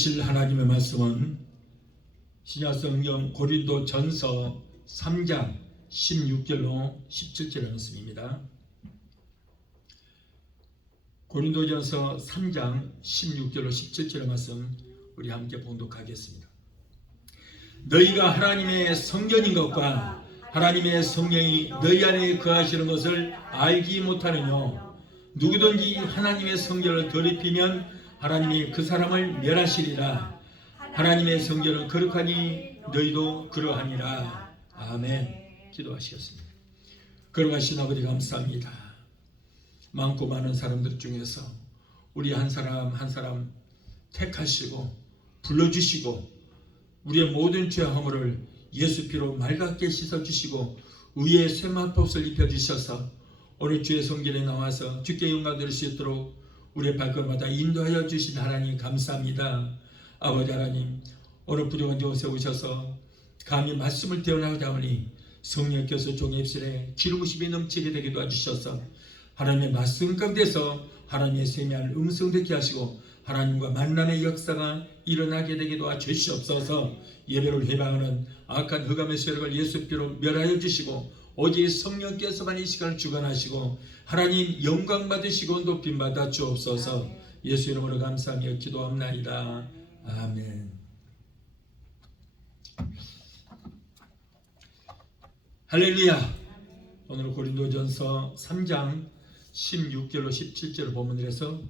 들으실 하나님의 말씀은 신약성경 고린도전서 3장 16절로 17절의 말씀입니다. 고린도전서 3장 16절로 17절의 말씀 우리 함께 봉독하겠습니다. 너희가 하나님의 성전인 것과 하나님의 성령이 너희 안에 거하시는 것을 알지 못하느냐. 누구든지 하나님의 성전을 더럽히면 하나님이 그 사람을 멸하시리라. 하나님의 성전은 거룩하니 너희도 그러하니라. 아멘. 기도하시겠습니다. 거룩하신 아버지 감사합니다. 많고 많은 사람들 중에서 우리 한 사람 한 사람 택하시고 불러주시고 우리의 모든 죄 허물을 예수 피로 맑게 씻어주시고 의의 쇠마법을 입혀주셔서 오늘 주의 성전에 나와서 주께 영광 드릴 수 있도록 우리의 발걸음마다 인도하여 주신 하나님 감사합니다. 아버지 하나님, 오늘 부족한 곳에 오셔서 감히 말씀을 대언하고자 하오니 성령께서 종의 입술에 기름부심이 넘치게 되게 도와주셔서 하나님의 말씀 가운데서 하나님의 세미한 음성 듣게 하시고 하나님과 만남의 역사가 일어나게 되게 도와주시옵소서. 예배를 해방하는 악한 흑암의 세력을 예수 피로 멸하여 주시고 오직 성령께서만 이 시간을 주관하시고 하나님 영광 받으시고 높임 받아 주옵소서. 예수 이름으로 감사하며 기도합나이다. 아멘. 할렐루야. 오늘 고린도전서 3장 16절로 17절을 본문에서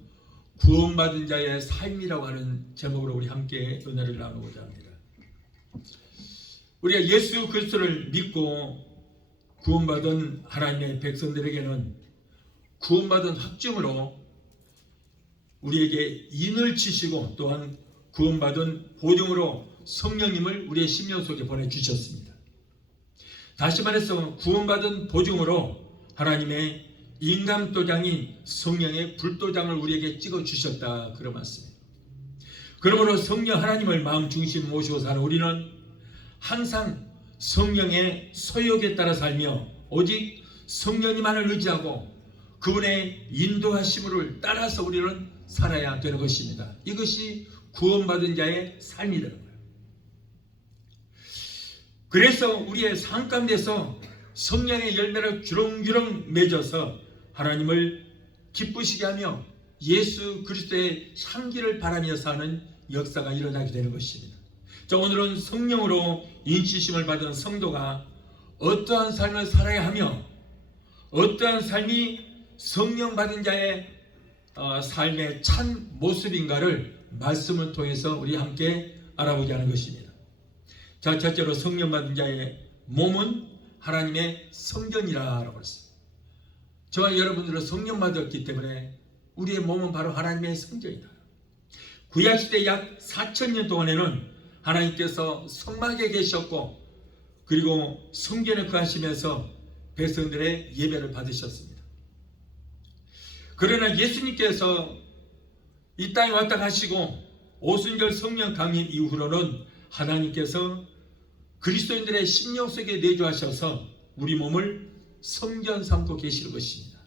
구원받은 자의 삶이라고 하는 제목으로 우리 함께 은혜를 나누고자 합니다. 우리가 예수 그리스도를 믿고 구원받은 하나님의 백성들에게는 구원받은 확증으로 우리에게 인을 치시고 또한 구원받은 보증으로 성령님을 우리의 심령 속에 보내주셨습니다. 다시 말해서 구원받은 보증으로 하나님의 인감도장인 성령의 불도장을 우리에게 찍어주셨다 그런 말씀입니다. 그러므로 성령 하나님을 마음 중심 모시고 사는 우리는 항상 성령의 소욕에 따라 살며 오직 성령님만을 의지하고 그분의 인도하심을 따라서 우리는 살아야 되는 것입니다. 이것이 구원받은 자의 삶이 되는 거예요. 그래서 우리의 삶 가운데서 성령의 열매를 주렁주렁 맺어서 하나님을 기쁘시게 하며 예수 그리스도의 향기를 바라며 사는 역사가 일어나게 되는 것입니다. 자, 오늘은 성령으로 인치심을 받은 성도가 어떠한 삶을 살아야 하며 어떠한 삶이 성령 받은 자의 삶의 참 모습인가를 말씀을 통해서 우리 함께 알아보자 하는 것입니다. 자, 첫째로 성령 받은 자의 몸은 하나님의 성전이라고 했습니다. 저와 여러분들은 성령 받았기 때문에 우리의 몸은 바로 하나님의 성전이다. 구약시대 약 4000년 동안에는 하나님께서 성막에 계셨고 그리고 성전에 거하시면서 백성들의 예배를 받으셨습니다. 그러나 예수님께서 이 땅에 왔다 가시고 오순절 성령 강림 이후로는 하나님께서 그리스도인들의 심령 속에 내주하셔서 우리 몸을 성전 삼고 계시는 것입니다.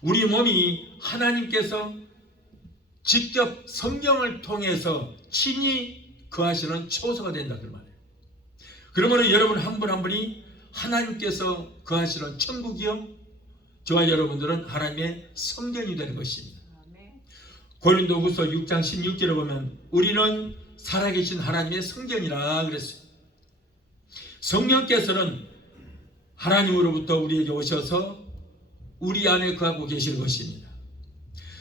우리 몸이 하나님께서 직접 성령을 통해서 친히 거하시는 초소가 된다 그 말이에요. 그러므로 여러분 한 분 한 분이 하나님께서 거하시는 천국이요 저와 여러분들은 하나님의 성전이 되는 것입니다. 고린도후서 6장 16절에 보면 우리는 살아계신 하나님의 성전이라 그랬어요. 성령께서는 하나님으로부터 우리에게 오셔서 우리 안에 거하고 계실 것입니다.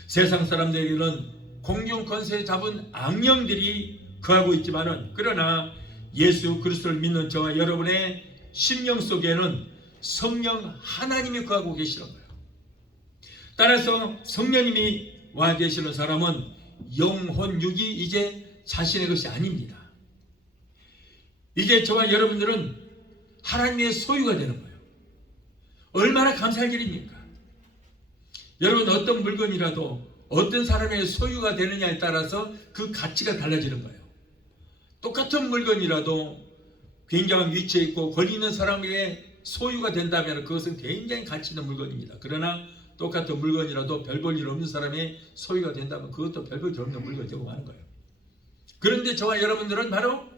세상 사람들에게는 공중 권세 잡은 악령들이 거하고 있지만은 그러나 예수 그리스도를 믿는 저와 여러분의 심령 속에는 성령 하나님이 거하고 계시는 거예요. 따라서 성령님이 와 계시는 사람은 영혼 육이 이제 자신의 것이 아닙니다. 이제 저와 여러분들은 하나님의 소유가 되는 거예요. 얼마나 감사할 일입니까? 여러분 어떤 물건이라도 어떤 사람의 소유가 되느냐에 따라서 그 가치가 달라지는 거예요. 똑같은 물건이라도 굉장한 위치에 있고 권위 있는 사람에게 소유가 된다면 그것은 굉장히 가치 있는 물건입니다. 그러나 똑같은 물건이라도 별 볼 일 없는 사람의 소유가 된다면 그것도 별 볼 일 없는 물건이 되고 마는 거예요. 그런데 저와 여러분들은 바로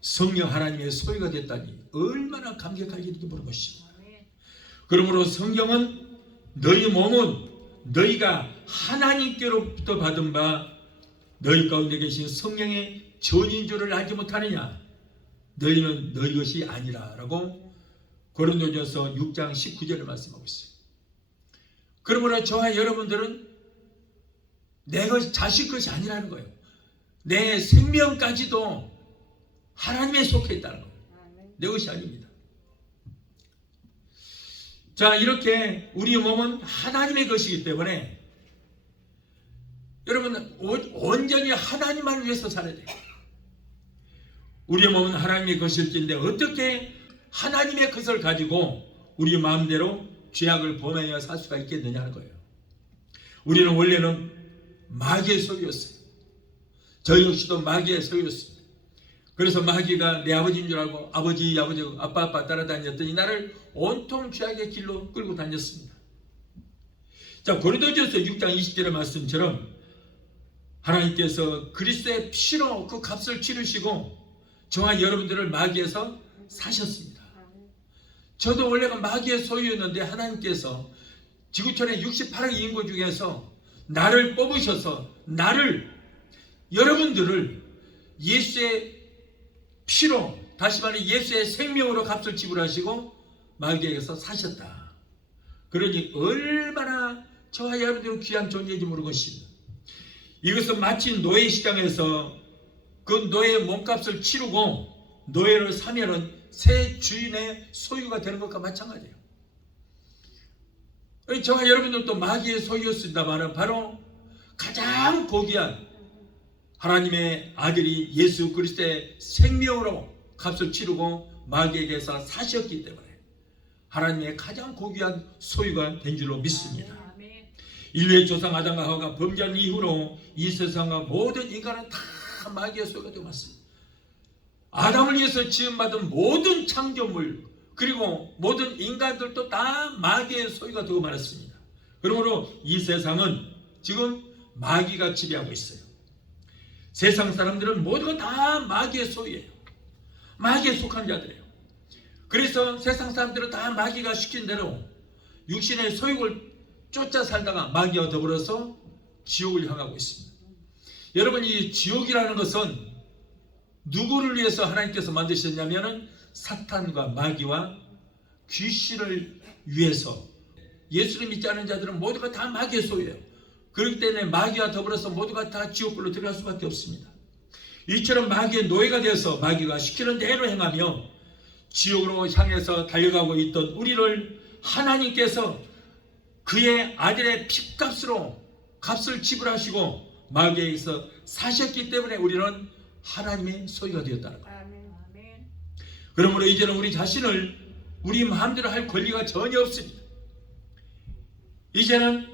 성령 하나님의 소유가 됐다니 얼마나 감격할 일인지 모르는 것입니다. 그러므로 성경은 너희 몸은 너희가 하나님께로부터 받은 바 너희 가운데 계신 성령의 전인 줄을 알지 못하느냐. 너희는 너희 것이 아니라 라고 고린도전서 6장 19절을 말씀하고 있어요. 그러므로 저와 여러분들은 내 것, 자식 것이 아니라는 거예요. 내 생명까지도 하나님에 속해 있다는 거예요. 내 것이 아닙니다. 자, 이렇게 우리 몸은 하나님의 것이기 때문에 여러분 온전히 하나님만을 위해서 살아야 돼요. 우리 몸은 하나님의 것일진데 어떻게 하나님의 것을 가지고 우리 마음대로 죄악을 범하여 살 수가 있겠느냐는 거예요. 우리는 원래는 마귀의 소유였어요. 저 역시도 마귀의 소유였습니다. 그래서 마귀가 내 아버지인 줄 알고 아버지 아빠 따라다녔더니 나를 온통 죄악의 길로 끌고 다녔습니다. 자, 고린도전서 6장 20절의 말씀처럼 하나님께서 그리스도의 피로 그 값을 치르시고 저와 여러분들을 마귀에서 사셨습니다. 저도 원래가 마귀의 소유였는데 하나님께서 지구촌의 68억 인구 중에서 나를 뽑으셔서 나를, 여러분들을 예수의 피로, 다시 말해 예수의 생명으로 값을 지불하시고 마귀에게서 사셨다. 그러니 얼마나 저와 여러분들은 귀한 존재인지 모르는 것입니다. 이것은 마치 노예 시장에서 그 노예의 몸값을 치르고 노예를 사면은 새 주인의 소유가 되는 것과 마찬가지예요. 저와 여러분들도 마귀의 소유였습니다만 바로 가장 고귀한 하나님의 아들이 예수 그리스도의 생명으로 값을 치르고 마귀에게서 사셨기 때문에 하나님의 가장 고귀한 소유가 된 줄로 믿습니다. 인류의 조상 아담과 하와가 범죄한 이후로 이 세상과 모든 인간은 다 마귀의 소유가 되어 왔습니다. 아담을 위해서 지음받은 모든 창조물 그리고 모든 인간들도 다 마귀의 소유가 되어 말았습니다. 그러므로 이 세상은 지금 마귀가 지배하고 있어요. 세상 사람들은 모두가 다 마귀의 소유예요. 마귀에 속한 자들이에요. 그래서 세상 사람들은 다 마귀가 시킨 대로 육신의 소욕을 쫓아 살다가 마귀와 더불어서 지옥을 향하고 있습니다. 여러분, 이 지옥이라는 것은 누구를 위해서 하나님께서 만드셨냐면은 사탄과 마귀와 귀신을 위해서. 예수를 믿지 않는 자들은 모두가 다 마귀의 소유예요. 그렇기 때문에 마귀와 더불어서 모두가 다 지옥불로 들어갈 수밖에 없습니다. 이처럼 마귀의 노예가 되어서 마귀가 시키는 대로 행하며 지옥으로 향해서 달려가고 있던 우리를 하나님께서 그의 아들의 피값으로 값을 지불하시고 마귀에게서 사셨기 때문에 우리는 하나님의 소유가 되었다는 거예요. 그러므로 이제는 우리 자신을 우리 마음대로 할 권리가 전혀 없습니다. 이제는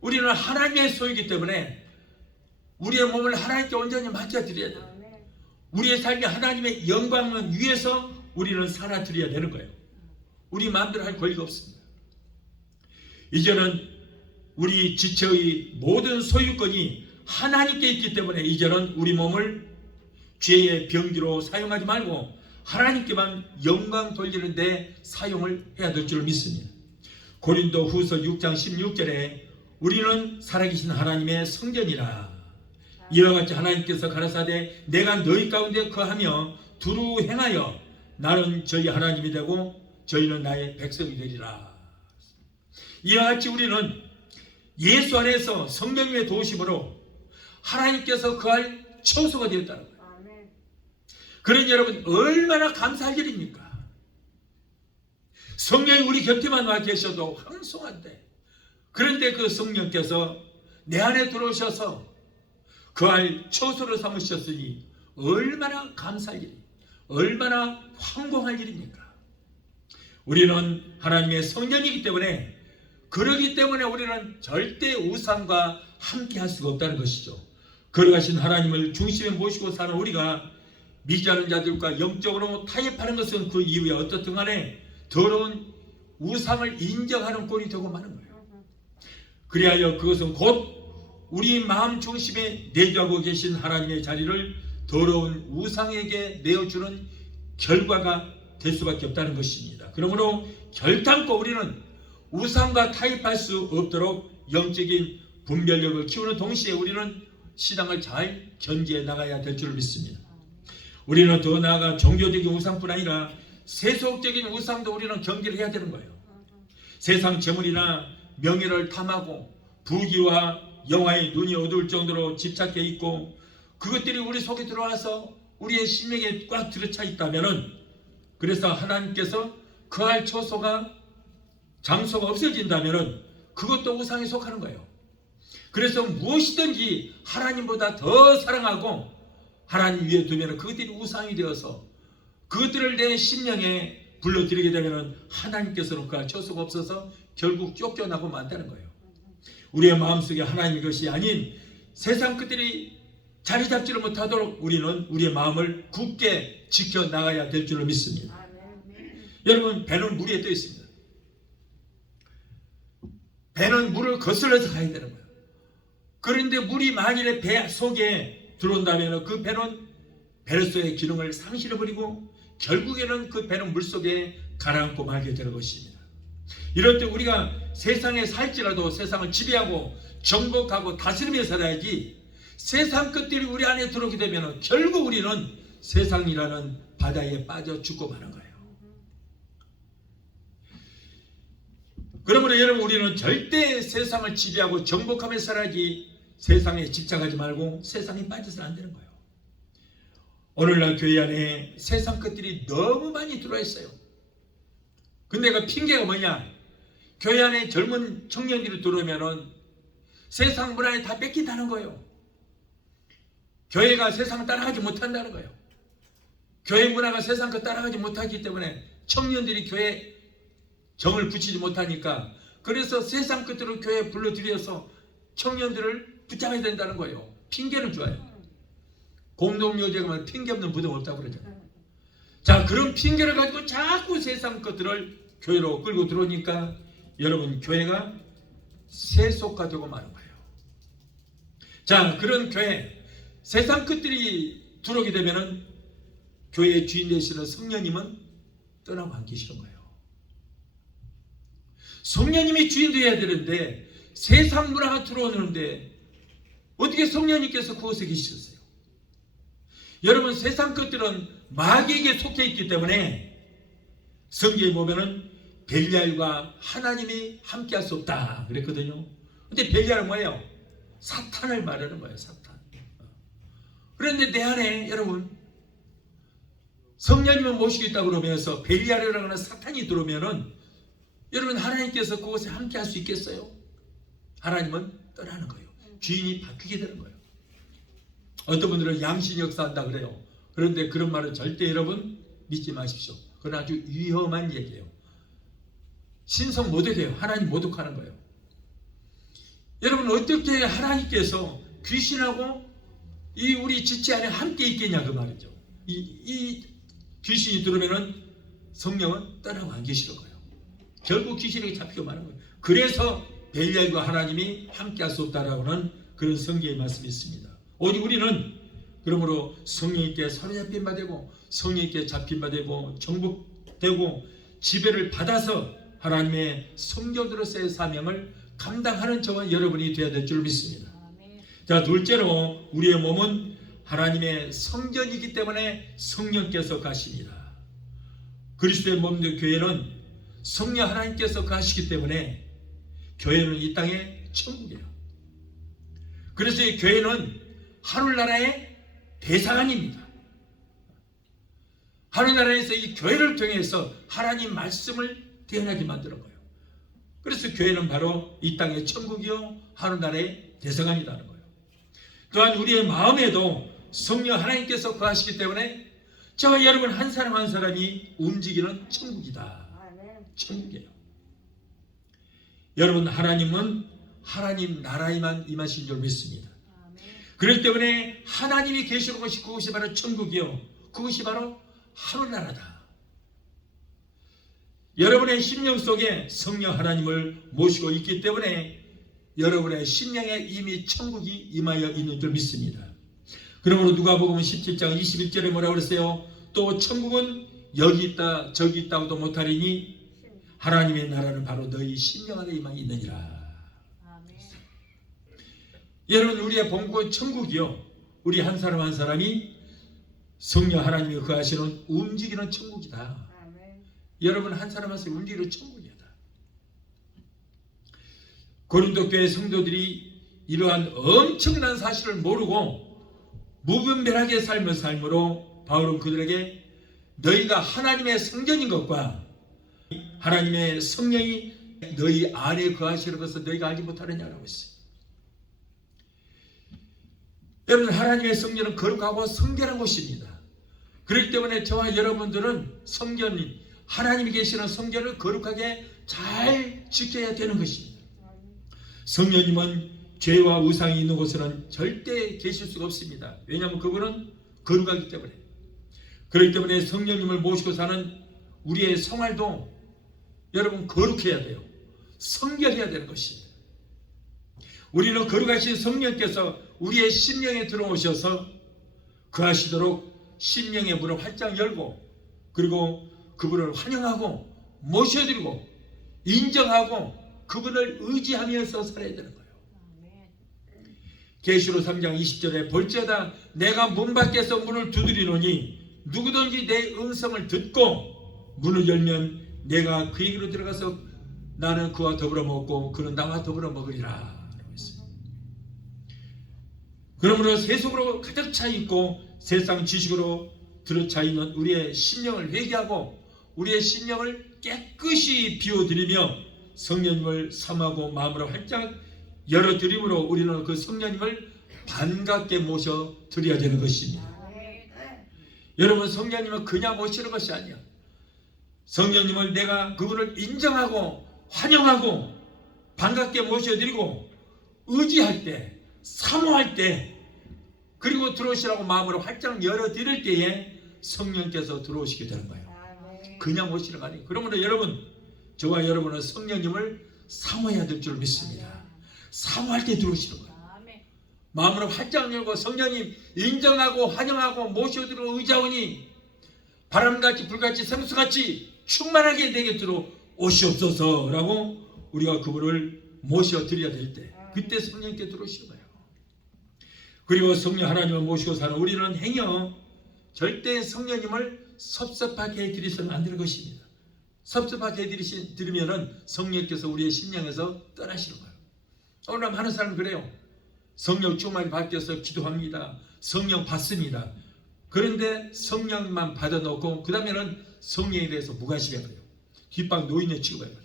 우리는 하나님의 소유이기 때문에 우리의 몸을 하나님께 온전히 맡겨드려야 돼요. 우리의 삶이 하나님의 영광을 위해서 우리는 살아드려야 되는 거예요. 우리 마음대로 할 권리가 없습니다. 이제는 우리 지체의 모든 소유권이 하나님께 있기 때문에 이제는 우리 몸을 죄의 병기로 사용하지 말고 하나님께만 영광 돌리는 데 사용을 해야 될 줄 믿습니다. 고린도 후서 6장 16절에 우리는 살아계신 하나님의 성전이라. 이와 같이 하나님께서 가라사대 내가 너희 가운데 거하며 두루 행하여 나는 저희 하나님이 되고 저희는 나의 백성이 되리라. 이와 같이 우리는 예수 안에서 성령님의 도우심으로 하나님께서 거할 처소가 되었다는 거예요. 그러니 여러분 얼마나 감사할 일입니까? 성령이 우리 곁에만 와 계셔도 황송한데, 그런데 그 성령께서 내 안에 들어오셔서 거할 처소를 삼으셨으니 얼마나 감사할 일입니까? 얼마나 황공할 일입니까? 우리는 하나님의 성전이기 때문에, 그러기 때문에 우리는 절대 우상과 함께 할 수가 없다는 것이죠. 걸어가신 하나님을 중심에 모시고 사는 우리가 믿지 않는 자들과 영적으로 타협하는 것은 그 이후에 어떻든 간에 더러운 우상을 인정하는 꼴이 되고 마는 거예요. 그리하여 그것은 곧 우리 마음 중심에 내주하고 계신 하나님의 자리를 더러운 우상에게 내어주는 결과가 될 수밖에 없다는 것입니다. 그러므로 결단코 우리는 우상과 타협할 수 없도록 영적인 분별력을 키우는 동시에 우리는 신앙을 잘 견지해 나가야 될 줄 믿습니다. 우리는 더 나아가 종교적인 우상뿐 아니라 세속적인 우상도 우리는 경계를 해야 되는 거예요. 세상 재물이나 명예를 탐하고 부귀와 영화의 눈이 어두울 정도로 집착해 있고 그것들이 우리 속에 들어와서 우리의 심령에 꽉 들어차 있다면은, 그래서 하나님께서 거할 처소가 장소가 없어진다면은 그것도 우상에 속하는 거예요. 그래서 무엇이든지 하나님보다 더 사랑하고 하나님 위에 두면 그것들이 우상이 되어서 그것들을 내 심령에 불러들이게 되면 하나님께서는 그할 처소가 없어서 결국 쫓겨나고 만다는 거예요. 우리의 마음속에 하나님의 것이 아닌 세상 것들이 자리 잡지를 못하도록 우리는 우리의 마음을 굳게 지켜나가야 될 줄로 믿습니다. 여러분, 배는 물 위에 떠 있습니다. 배는 물을 거슬러서 가야 되는 거예요. 그런데 물이 만일에 배 속에 들어온다면 그 배는 배로서의 기능을 상실해버리고 결국에는 그 배는 물속에 가라앉고 말게 되는 것입니다. 이럴 때 우리가 세상에 살지라도 세상을 지배하고 정복하고 다스리며 살아야지, 세상 것들이 우리 안에 들어오게 되면 결국 우리는 세상이라는 바다에 빠져 죽고 마는 거예요. 그러므로 여러분, 우리는 절대 세상을 지배하고 정복하며 살아야지 세상에 집착하지 말고 세상에 빠져서는 안 되는 거예요. 오늘날 교회 안에 세상 것들이 너무 많이 들어와 있어요. 근데 그 핑계가 뭐냐? 교회 안에 젊은 청년들이 들어오면은 세상 문화에 다 뺏긴다는 거예요. 교회가 세상을 따라가지 못한다는 거예요. 교회 문화가 세상 거 따라가지 못하기 때문에 청년들이 교회 정을 붙이지 못하니까, 그래서 세상 것들을 교회에 불러들여서 청년들을 붙잡아야 된다는 거예요. 핑계를 줘요. 공동묘지에 가면 핑계 없는 무덤 없다고 그러잖아요. 자, 그런 핑계를 가지고 자꾸 세상 것들을 교회로 끌고 들어오니까 여러분, 교회가 세속화되고 마는 거예요. 자, 그런 교회, 세상 것들이 들어오게 되면은 교회의 주인 되시는 성령님은 떠나고 안 계시는 거예요. 성령님이 주인 되어야 되는데 세상 문화가 들어오는데 어떻게 성령님께서 그곳에 계셨어요? 여러분, 세상 것들은 마귀에게 속해 있기 때문에 성경에 보면은 벨리알과 하나님이 함께 할 수 없다 그랬거든요. 근데 벨리알은 뭐예요? 사탄을 말하는 거예요. 사탄. 그런데 내 안에 여러분 성령님을 모시고 있다고 그러면서 벨리알이라고 하는 사탄이 들어오면은 여러분, 하나님께서 그곳에 함께 할 수 있겠어요? 하나님은 떠나는 거예요. 주인이 바뀌게 되는 거예요. 어떤 분들은 양신 역사한다 그래요. 그런데 그런 말은 절대 여러분 믿지 마십시오. 그건 아주 위험한 얘기예요. 신성 모독이에요. 하나님 모독하는 거예요. 여러분, 어떻게 하나님께서 귀신하고 이 우리 지체 안에 함께 있겠냐 그 말이죠. 이 귀신이 들어오면은 성령은 떠나고 안 계시는 거예요. 결국 귀신에게 잡히고 마는 거예요. 그래서 벨리알과 하나님이 함께 할 수 없다라고는 그런 성경의 말씀이 있습니다. 오직 우리는 그러므로 성령님께 사로잡힌 바 되고 성령님께 잡힌 바 되고 정복되고 지배를 받아서 하나님의 성도로서의 사명을 감당하는 저와 여러분이 되어야 될 줄 믿습니다. 자, 둘째로 우리의 몸은 하나님의 성전이기 때문에 성령께서 가십니다. 그리스도의 몸된 교회는 성령 하나님께서 가시기 때문에 교회는 이 땅의 천국이에요. 그래서 이 교회는 하늘나라의 대상입니다. 하늘나라에서 이 교회를 통해서 하나님 말씀을 태어나게 만드는 거예요. 그래서 교회는 바로 이 땅의 천국이요 하늘나라의 대상이라는 거예요. 또한 우리의 마음에도 성령 하나님께서 거하시기 때문에 저와 여러분 한 사람 한 사람이 움직이는 천국이다. 천국이에요. 여러분, 하나님은 하나님 나라에만 임하신 줄 믿습니다. 그렇기 때문에 하나님이 계시는 곳이 그것이 바로 천국이요, 그것이 바로 하늘나라다. 여러분의 심령 속에 성령 하나님을 모시고 있기 때문에 여러분의 심령에 이미 천국이 임하여 있는 줄 믿습니다. 그러므로 누가복음 17장 21절에 뭐라고 그랬어요? 또 천국은 여기 있다 저기 있다고도 못하리니 하나님의 나라는 바로 너희 심령 안에 임하여 있느니라. 아멘. 여러분, 우리의 본국은 천국이요, 우리 한 사람 한 사람이 성령 하나님이 거하시는 움직이는 천국이다. 아멘. 여러분 한 사람 한 사람 움직이는 천국이다. 고린도 교회 성도들이 이러한 엄청난 사실을 모르고 무분별하게 삶을 삶으로 바울은 그들에게 너희가 하나님의 성전인 것과 하나님의 성령이 너희 안에 거하시는 것을 너희가 알지 못하느냐라고 했어요. 여러분, 하나님의 성전은 거룩하고 성결한 곳입니다. 그렇기 때문에 저와 여러분들은 성전, 하나님이 계시는 성전을 거룩하게 잘 지켜야 되는 것입니다. 성령님은 죄와 우상이 있는 곳에는 절대 계실 수가 없습니다. 왜냐하면 그분은 거룩하기 때문에. 그렇기 때문에 성령님을 모시고 사는 우리의 생활도 여러분 거룩해야 돼요. 성결해야 되는 것입니다. 우리는 거룩하신 성령께서 우리의 심령에 들어오셔서 거하시도록 심령의 문을 활짝 열고, 그리고 그분을 환영하고 모셔드리고 인정하고 그분을 의지하면서 살아야 되는 거예요. 계시록 3장 20절에 볼지어다 내가 문 밖에서 문을 두드리노니 누구든지 내 음성을 듣고 문을 열면 내가 그에게로 들어가서 나는 그와 더불어 먹고 그는 나와 더불어 먹으리라. 그러므로 세속으로 가득 차 있고 세상 지식으로 들어차 있는 우리의 심령을 회개하고 우리의 심령을 깨끗이 비워드리며 성령님을 삼하고 마음으로 활짝 열어드림으로 우리는 그 성령님을 반갑게 모셔 드려야 되는 것입니다. 여러분, 성령님은 그냥 모시는 것이 아니야. 성령님을 내가 그분을 인정하고 환영하고 반갑게 모셔드리고 의지할 때, 사모할 때, 그리고 들어오시라고 마음으로 활짝 열어드릴 때에 성령께서 들어오시게 되는 거예요. 그냥 모시는 거 아니에요. 그러므로 여러분, 저와 여러분은 성령님을 사모해야 될 줄 믿습니다. 사모할 때 들어오시는 거예요. 마음으로 활짝 열고 성령님 인정하고 환영하고 모셔드리고 의자오니 바람같이 불같이 생수같이 충만하게 내게 들어오시옵소서라고 우리가 그분을 모셔드려야 될 때, 그때 성령께 들어오시는 거예요. 그리고 성령 하나님을 모시고 사는 우리는 행여 절대 성령님을 섭섭하게 해드리서는 안 되는 것입니다. 섭섭하게 해드리면은 성령께서 우리의 심령에서 떠나시는 거예요. 오늘 많은 사람은 그래요. 성령 충만이 바뀌어서 기도합니다. 성령 받습니다. 그런데 성령만 받아놓고 그 다음에는 성령에 대해서 무관심해버려요. 뒷방 노인에 취급해버려요.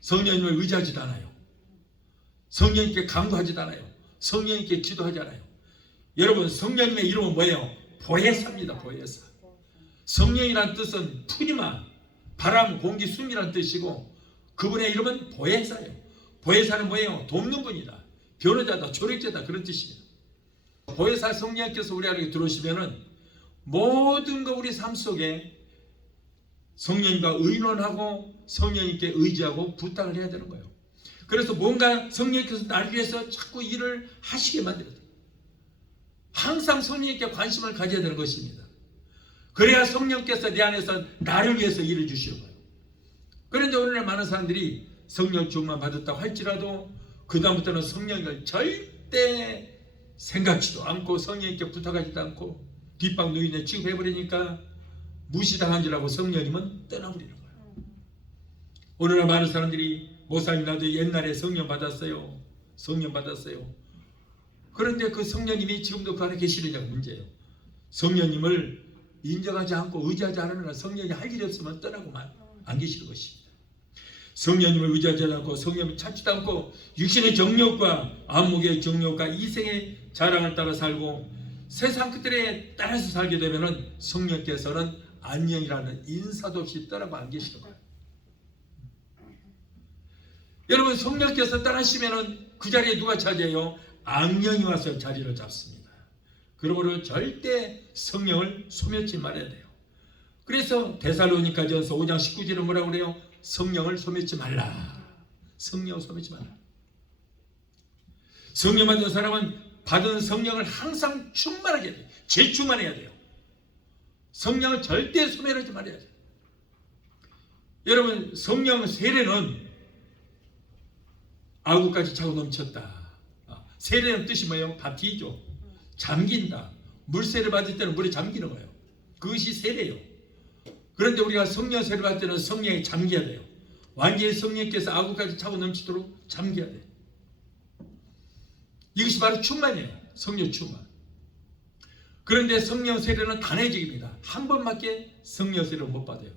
성령님을 의지하지도 않아요. 성령님께 강구하지도 않아요. 성령님께 기도하지 않아요. 여러분, 성령님의 이름은 뭐예요? 보혜사입니다. 보혜사. 성령이란 뜻은 푸니마, 바람, 공기, 숨이란 뜻이고 그분의 이름은 보혜사예요. 보혜사는 뭐예요? 돕는 분이다, 변호자다, 조력자다, 그런 뜻입니다. 보혜사 성령께서 우리 안에 들어오시면은 모든 거 우리 삶 속에 성령님과 의논하고 성령님께 의지하고 부탁을 해야 되는 거예요. 그래서 뭔가 성령께서 나를 위해서 자꾸 일을 하시게 만들어야 돼요. 항상 성령님께 관심을 가져야 되는 것입니다. 그래야 성령께서 내 안에서 나를 위해서 일을 주시는 거예요. 그런데 오늘날 많은 사람들이 성령 충만 받았다고 할지라도 그 다음부터는 성령을 절대 생각지도 않고 성령님께 부탁하지도 않고 뒷방 노인에 취급해버리니까 무시당한 줄 알고 성령님은 떠나버리는 거예요. 오늘날 많은 사람들이 목사님 나도 옛날에 성령 받았어요. 성령 받았어요. 그런데 그 성령님이 지금도 그 안에 계시느냐가 문제예요. 성령님을 인정하지 않고 의지하지 않으면 성령이 할 일이 없으면 떠나고만 안 계시는 것입니다. 성령님을 의지하지 않고 성령을 찾지도 않고 육신의 정욕과 안목의 정욕과 이생의 자랑을 따라 살고 세상 것들에 따라서 살게 되면 성령께서는 안녕이라는 인사도 없이 떠나고 안 계시는 거예요. 여러분, 성령께서 떠나시면 그 자리에 누가 차지해요? 악령이 와서 자리를 잡습니다. 그러므로 절대 성령을 소멸치 말아야 돼요. 그래서 데살로니가전서 5장 19절은 뭐라고 그래요? 성령을 소멸치 말라. 성령을 소멸치 말라. 성령 받은 사람은 받은 성령을 항상 충만하게 해야 돼요. 재충만해야 돼요. 성령을 절대 소멸하지 말아야 돼요. 여러분, 성령 세례는 아구까지 차고 넘쳤다. 세례는 뜻이 뭐예요? 바티죠. 잠긴다. 물세례 받을 때는 물에 잠기는 거예요. 그것이 세례예요. 그런데 우리가 성령 세례 받을 때는 성령에 잠겨야 돼요. 완전히 성령께서 아구까지 차고 넘치도록 잠겨야 돼요. 이것이 바로 충만이에요. 성령 충만. 그런데 성령 세례는 단회적입니다. 한 번밖에 성령 세례를 못 받아요.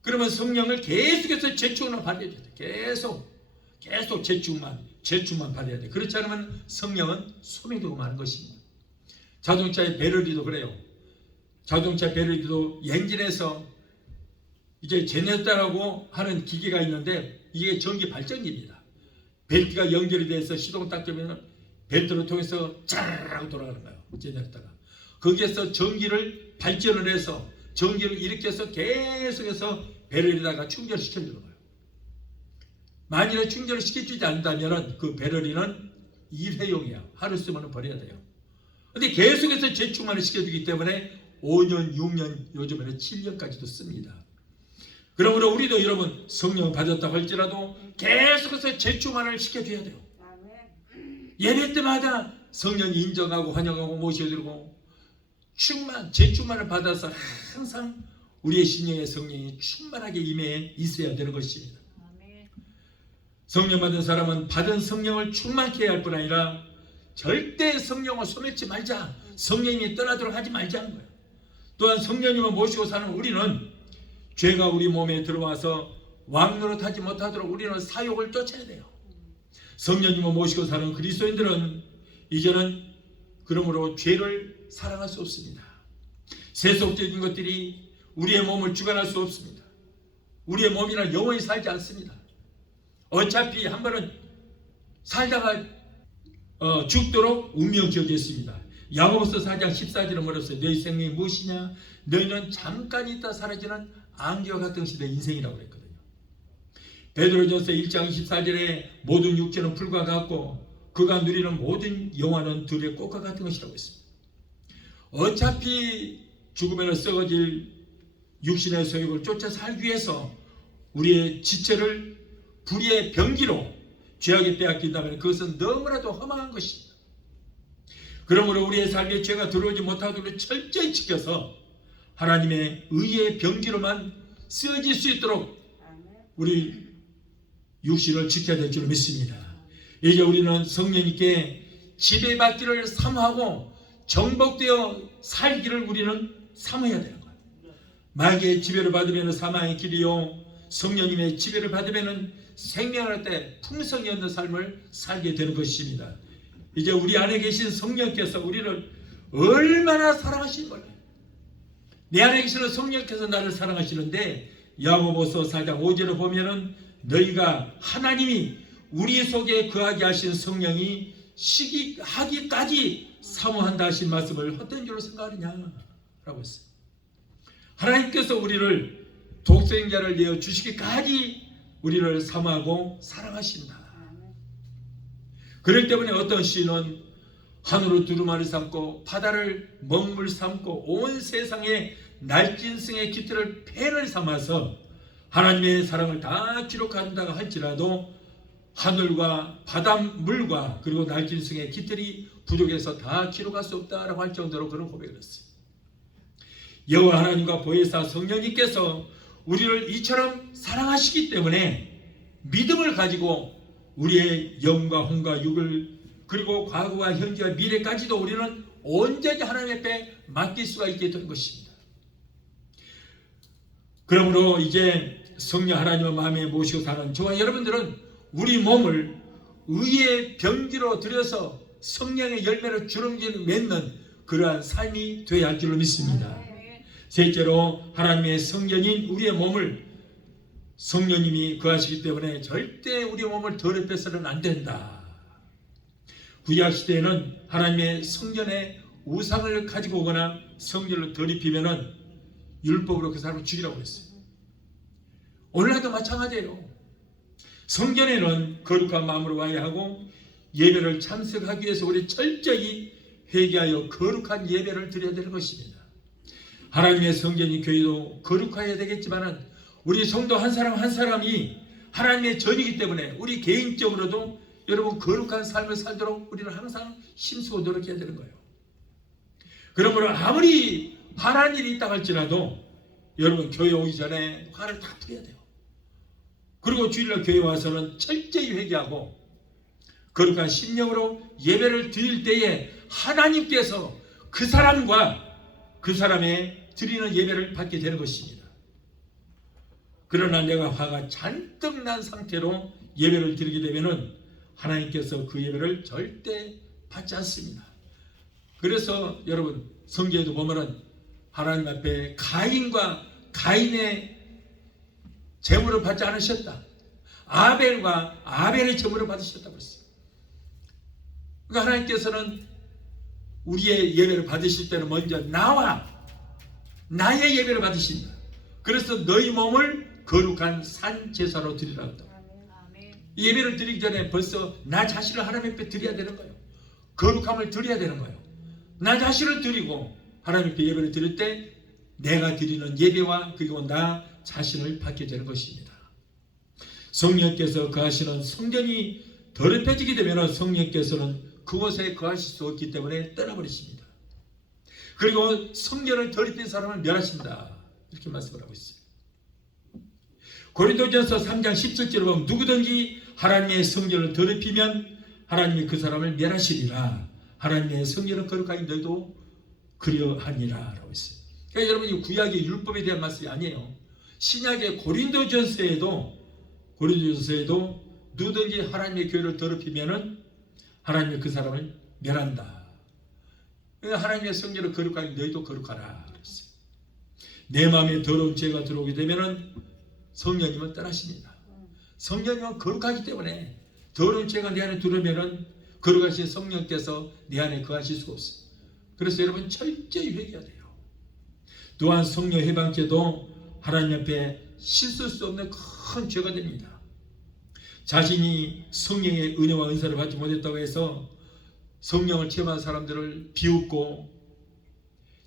그러면 성령을 계속해서 재충만 받아야 돼요. 계속 재충만 받아야 돼요. 그렇지 않으면 성령은 소멸되고 마는 것입니다. 자동차의 배터리도 그래요. 자동차 배터리도 엔진에서 이제 제네터라고 하는 기계가 있는데 이게 전기 발전기입니다. 벨트가 연결이 돼서 시동을 딱 끄면 벨트를 통해서 짜르르 돌아가는 거예요. 제네터가. 거기에서 전기를 발전을 해서 전기를 일으켜서 계속해서 배터리에다가 충전을 시켜주는 거예요. 만일에 충전을 시켜주지 않는다면 그 배터리는 일회용이야. 하루 쓰면 버려야 돼요. 근데 계속해서 재충만을 시켜주기 때문에 5년, 6년, 요즘에는 7년까지도 씁니다. 그러므로 우리도 여러분 성령 받았다고 할지라도 계속해서 재충만을 시켜줘야 돼요. 예배 때마다 성령 인정하고 환영하고 모셔드리고 재충만을 받아서 항상 우리의 신령의 성령이 충만하게 임해 있어야 되는 것입니다. 성령 받은 사람은 받은 성령을 충만케 해야 할 뿐 아니라 절대 성령을 소멸치 말자. 성령님이 떠나도록 하지 말자는 거예요. 또한 성령님을 모시고 사는 우리는 죄가 우리 몸에 들어와서 왕노릇하지 못하도록 우리는 사욕을 쫓아야 돼요. 성령님을 모시고 사는 그리스도인들은 이제는 그러므로 죄를 사랑할 수 없습니다. 세속적인 것들이 우리의 몸을 주관할 수 없습니다. 우리의 몸이란 영원히 살지 않습니다. 어차피 한 번은 살다가 죽도록 운명 지어졌습니다. 야고보서 4장 14절에 뭐랬어요? 너희 생명이 무엇이냐? 너희는 잠깐 있다 사라지는 안개와 같은 시대 인생이라고 그랬거든요. 베드로전서 1장 24절에 모든 육체는 불과 같고 그가 누리는 모든 영화는 들의 꽃과 같은 것이라고 했습니다. 어차피 죽으면 썩어질 육신의 소욕을 쫓아 살기 위해서 우리의 지체를 불의의 병기로 죄악에 빼앗긴다면 그것은 너무나도 험한 것입니다. 그러므로 우리의 삶에 죄가 들어오지 못하도록 철저히 지켜서 하나님의 의의 병기로만 쓰여질 수 있도록 우리 육신을 지켜야 될 줄 믿습니다. 이제 우리는 성령님께 지배받기를 사모하고 정복되어 살기를 우리는 사모해야 되는 거예요. 마귀의 지배를 받으면 사망의 길이요 성령님의 지배를 받으면 생명할 때 풍성이 없는 삶을 살게 되는 것입니다. 이제 우리 안에 계신 성령께서 우리를 얼마나 사랑하시는 거예요. 내 안에 계시는 성령께서 나를 사랑하시는데 야고보서 4장 5절을 보면은 너희가 하나님이 우리 속에 거하게 하신 성령이 시기하기까지 사모한다 하신 말씀을 헛된 줄로 생각하느냐 라고 했어요. 하나님께서 우리를 독생자를 내어 주시기까지 우리를 사모하고 사랑하신다. 그렇기 때문에 어떤 시인은 하늘을 두루마리 삼고 바다를 먹물 삼고 온 세상에 날짐승의 깃털을 펜을 삼아서 하나님의 사랑을 다 기록한다고 할지라도 하늘과 바닷물과 그리고 날짐승의 깃털이 부족해서 다 기록할 수 없다라고 할 정도로 그런 고백을 했어요. 여호와 하나님과 보혜사 성령님께서 우리를 이처럼 사랑하시기 때문에 믿음을 가지고 우리의 영과 혼과 육을 그리고 과거와 현재와 미래까지도 우리는 온전히 하나님 앞에 맡길 수가 있게 된 것입니다. 그러므로 이제 성령 하나님의 마음에 모시고 사는 저와 여러분들은 우리 몸을 의의 병기로 들여서 성령의 열매를 주름지는 맺는 그러한 삶이 되어야 할 줄로 믿습니다. 셋째로 하나님의 성전인 우리의 몸을 성령님이 거하시기 때문에 절대 우리 몸을 더럽혀서는 안 된다. 구약시대에는 하나님의 성전에 우상을 가지고 오거나 성전을 더럽히면 율법으로 그 사람을 죽이라고 했어요. 오늘날도 마찬가지예요. 성전에는 거룩한 마음으로 와야 하고 예배를 참석하기 위해서 우리 철저히 회개하여 거룩한 예배를 드려야 되는 것입니다. 하나님의 성전이 교회도 거룩해야 되겠지만 우리 성도 한 사람 한 사람이 하나님의 전이기 때문에 우리 개인적으로도 여러분 거룩한 삶을 살도록 우리는 항상 힘쓰고 노력해야 되는 거예요. 그러므로 아무리 화난 일이 있다 할지라도 여러분 교회 오기 전에 화를 다 풀어야 돼요. 그리고 주일날 교회 와서는 철저히 회개하고 거룩한 심령으로 예배를 드릴 때에 하나님께서 그 사람과 그 사람의 드리는 예배를 받게 되는 것입니다. 그러나 내가 화가 잔뜩 난 상태로 예배를 드리게 되면은 하나님께서 그 예배를 절대 받지 않습니다. 그래서 여러분 성경에도 보면은 하나님 앞에 가인의 제물을 받지 않으셨다. 아벨과 아벨의 제물을 받으셨다고 했어요. 그러니까 하나님께서는 우리의 예배를 받으실 때는 먼저 나의 예배를 받으신다. 그래서 너희 몸을 거룩한 산 제사로 드리라 했다. 이 예배를 드리기 전에 벌써 나 자신을 하나님 앞에 드려야 되는 거예요. 거룩함을 드려야 되는 거예요. 나 자신을 드리고 하나님 앞에 예배를 드릴 때 내가 드리는 예배와 그리고 나 자신을 받게 되는 것입니다. 성령께서 거하시는 성전이 더럽혀지게 되면 성령께서는 그곳에 거하실 수 없기 때문에 떠나버리십니다. 그리고 성전을 더럽힌 사람을 멸하신다. 이렇게 말씀을 하고 있어요. 고린도전서 3장 17절에 보면 누구든지 하나님의 성전을 더럽히면 하나님이 그 사람을 멸하시리라. 하나님의 성전은 거룩하니 너희도 그리하니라 라고 했어요. 그러니까 여러분 이 구약의 율법에 대한 말씀이 아니에요. 신약의 고린도전서에도 누구든지 하나님의 교회를 더럽히면은 하나님이 그 사람을 멸한다. 그러니까 하나님의 성전을 거룩하니 너희도 거룩하라 그랬어요. 내 마음에 더러운 죄가 들어오게 되면은 성령님은 떠나십니다. 성령님은 거룩하기 때문에 더러운 죄가 내 안에 들어오면은 거룩하신 성령께서 내 안에 거하실 수가 없어요. 그래서 여러분 철저히 회개해야 돼요. 또한 성령 해방죄도 하나님 앞에 씻을 수 없는 큰 죄가 됩니다. 자신이 성령의 은혜와 은사를 받지 못했다고 해서 성령을 체험한 사람들을 비웃고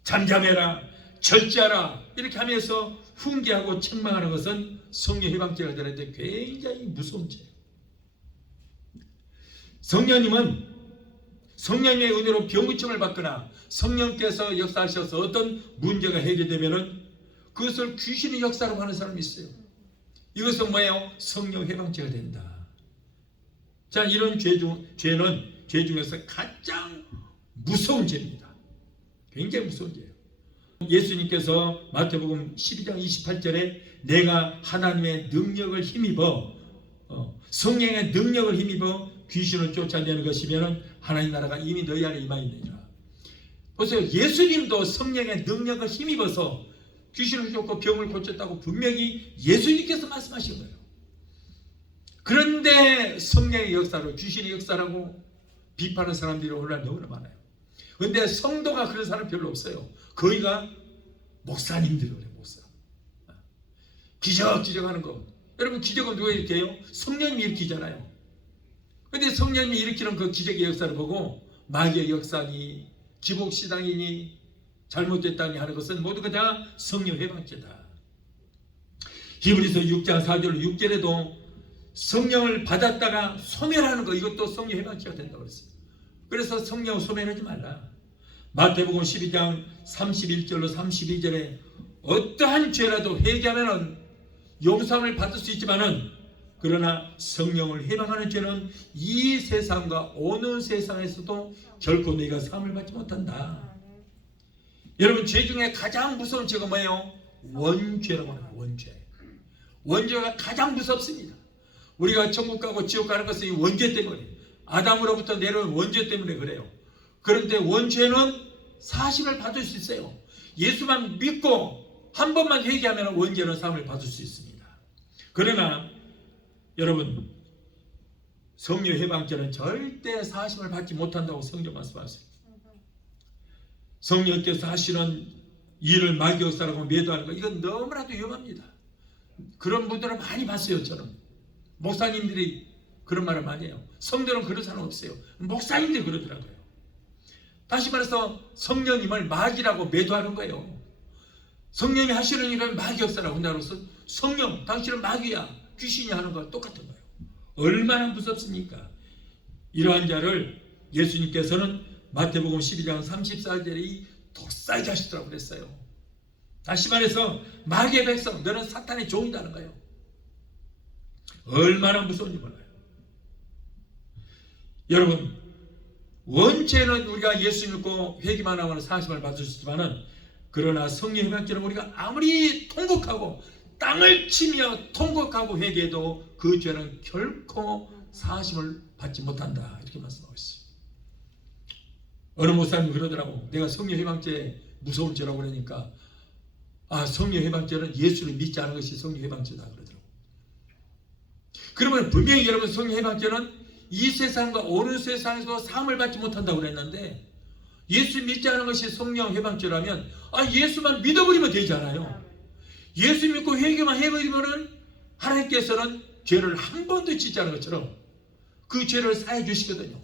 잠잠해라, 절제하라 이렇게 하면서 훈계하고 책망하는 것은 성령 해방죄가 되는데 굉장히 무서운 죄예요. 성령님은 성령의 은혜로 병고침을 받거나 성령께서 역사하셔서 어떤 문제가 해결되면은 그것을 귀신의 역사로 하는 사람이 있어요. 이것은 뭐예요? 성령 해방죄가 된다. 자, 이런 죄는 죄 중에서 가장 무서운 죄입니다. 굉장히 무서운 죄예요. 예수님께서 마태복음 12장 28절에 내가 하나님의 능력을 힘입어 성령의 능력을 힘입어 귀신을 쫓아내는 것이면 하나님 나라가 이미 너희 안에 임하 있느니라. 보세요. 예수님도 성령의 능력을 힘입어서 귀신을 쫓고 병을 고쳤다고 분명히 예수님께서 말씀하신 거예요. 그런데 성령의 역사로 귀신의 역사라고 비판하는 사람들이 오늘날 너무나 많아요. 그런데 성도가 그런 사람 별로 없어요. 거의가 목사님들이 그래요. 목사. 기적하는 거. 여러분 기적은 누가 일으켜요? 성령님이 일으키잖아요. 그런데 성령님이 일으키는 그 기적의 역사를 보고 마귀의 역사니 기복시당이니 잘못됐다니 하는 것은 모두 다 성령 해방죄다. 히브리서 6장 4절 6절에도 성령을 받았다가 소멸하는 거 이것도 성령 해방죄가 된다고 그랬어요. 그래서 성령 소멸하지 말라. 마태복음 12장 31절로 32절에 어떠한 죄라도 회개하면 용서함을 받을 수 있지만은 그러나 성령을 해방하는 죄는 이 세상과 어느 세상에서도 결코 너희가 사함을 받지 못한다. 여러분 죄 중에 가장 무서운 죄가 뭐예요? 원죄라고 합니다. 원죄가 가장 무섭습니다. 우리가 천국 가고 지옥 가는 것은 이 원죄 때문에 아담으로부터 내려온 원죄 때문에 그래요. 그런데 원죄는 사심을 받을 수 있어요. 예수만 믿고 한 번만 회개하면 원죄는 사함을 받을 수 있습니다. 그러나 여러분 성령 해방죄는 절대 사심을 받지 못한다고 성경 말씀하세요. 성령께서 하시는 일을 마귀 역사라고 매도하는 거 이건 너무나도 위험합니다. 그런 분들을 많이 봤어요. 저는 목사님들이 그런 말을 많이 해요. 성도는 그런 사람 없어요. 목사님들이 그러더라고요. 다시 말해서 성령님을 마귀라고 매도하는 거예요. 성령이 하시는 일은 마귀 역사라고 한다고서 성령 당신은 마귀야 귀신이 하는 거 똑같은 거예요. 얼마나 무섭습니까? 이러한 자를 예수님께서는 마태복음 12장 34절에 독사의 자식들라고 그랬어요. 다시 말해서 마귀의 백성, 너는 사탄의 종이라는 거예요. 얼마나 무서운지 몰라요. 여러분, 원체는 우리가 예수 믿고 회개만 하면 사심을 받을 수 있지만은, 그러나 성령의 방처럼 우리가 아무리 통곡하고 땅을 치며 통곡하고 회개해도 그 죄는 결코 사심을 받지 못한다, 이렇게 말씀하고 있어요. 어느 목사님이 그러더라고. 내가 성령 해방죄 무서운 죄라고 그러니까, 성령 해방죄는 예수를 믿지 않은 것이 성령 해방죄다 그러더라고. 그러면 분명히 여러분, 성령 해방죄는 이 세상과 어느 세상에서 사함을 받지 못한다고 그랬는데, 예수 믿지 않은 것이 성령 해방죄라면 예수만 믿어버리면 되잖아요. 예수 믿고 회개만 해버리면은 하나님께서는 죄를 한 번도 짓지 않은 것처럼 그 죄를 사해 주시거든요.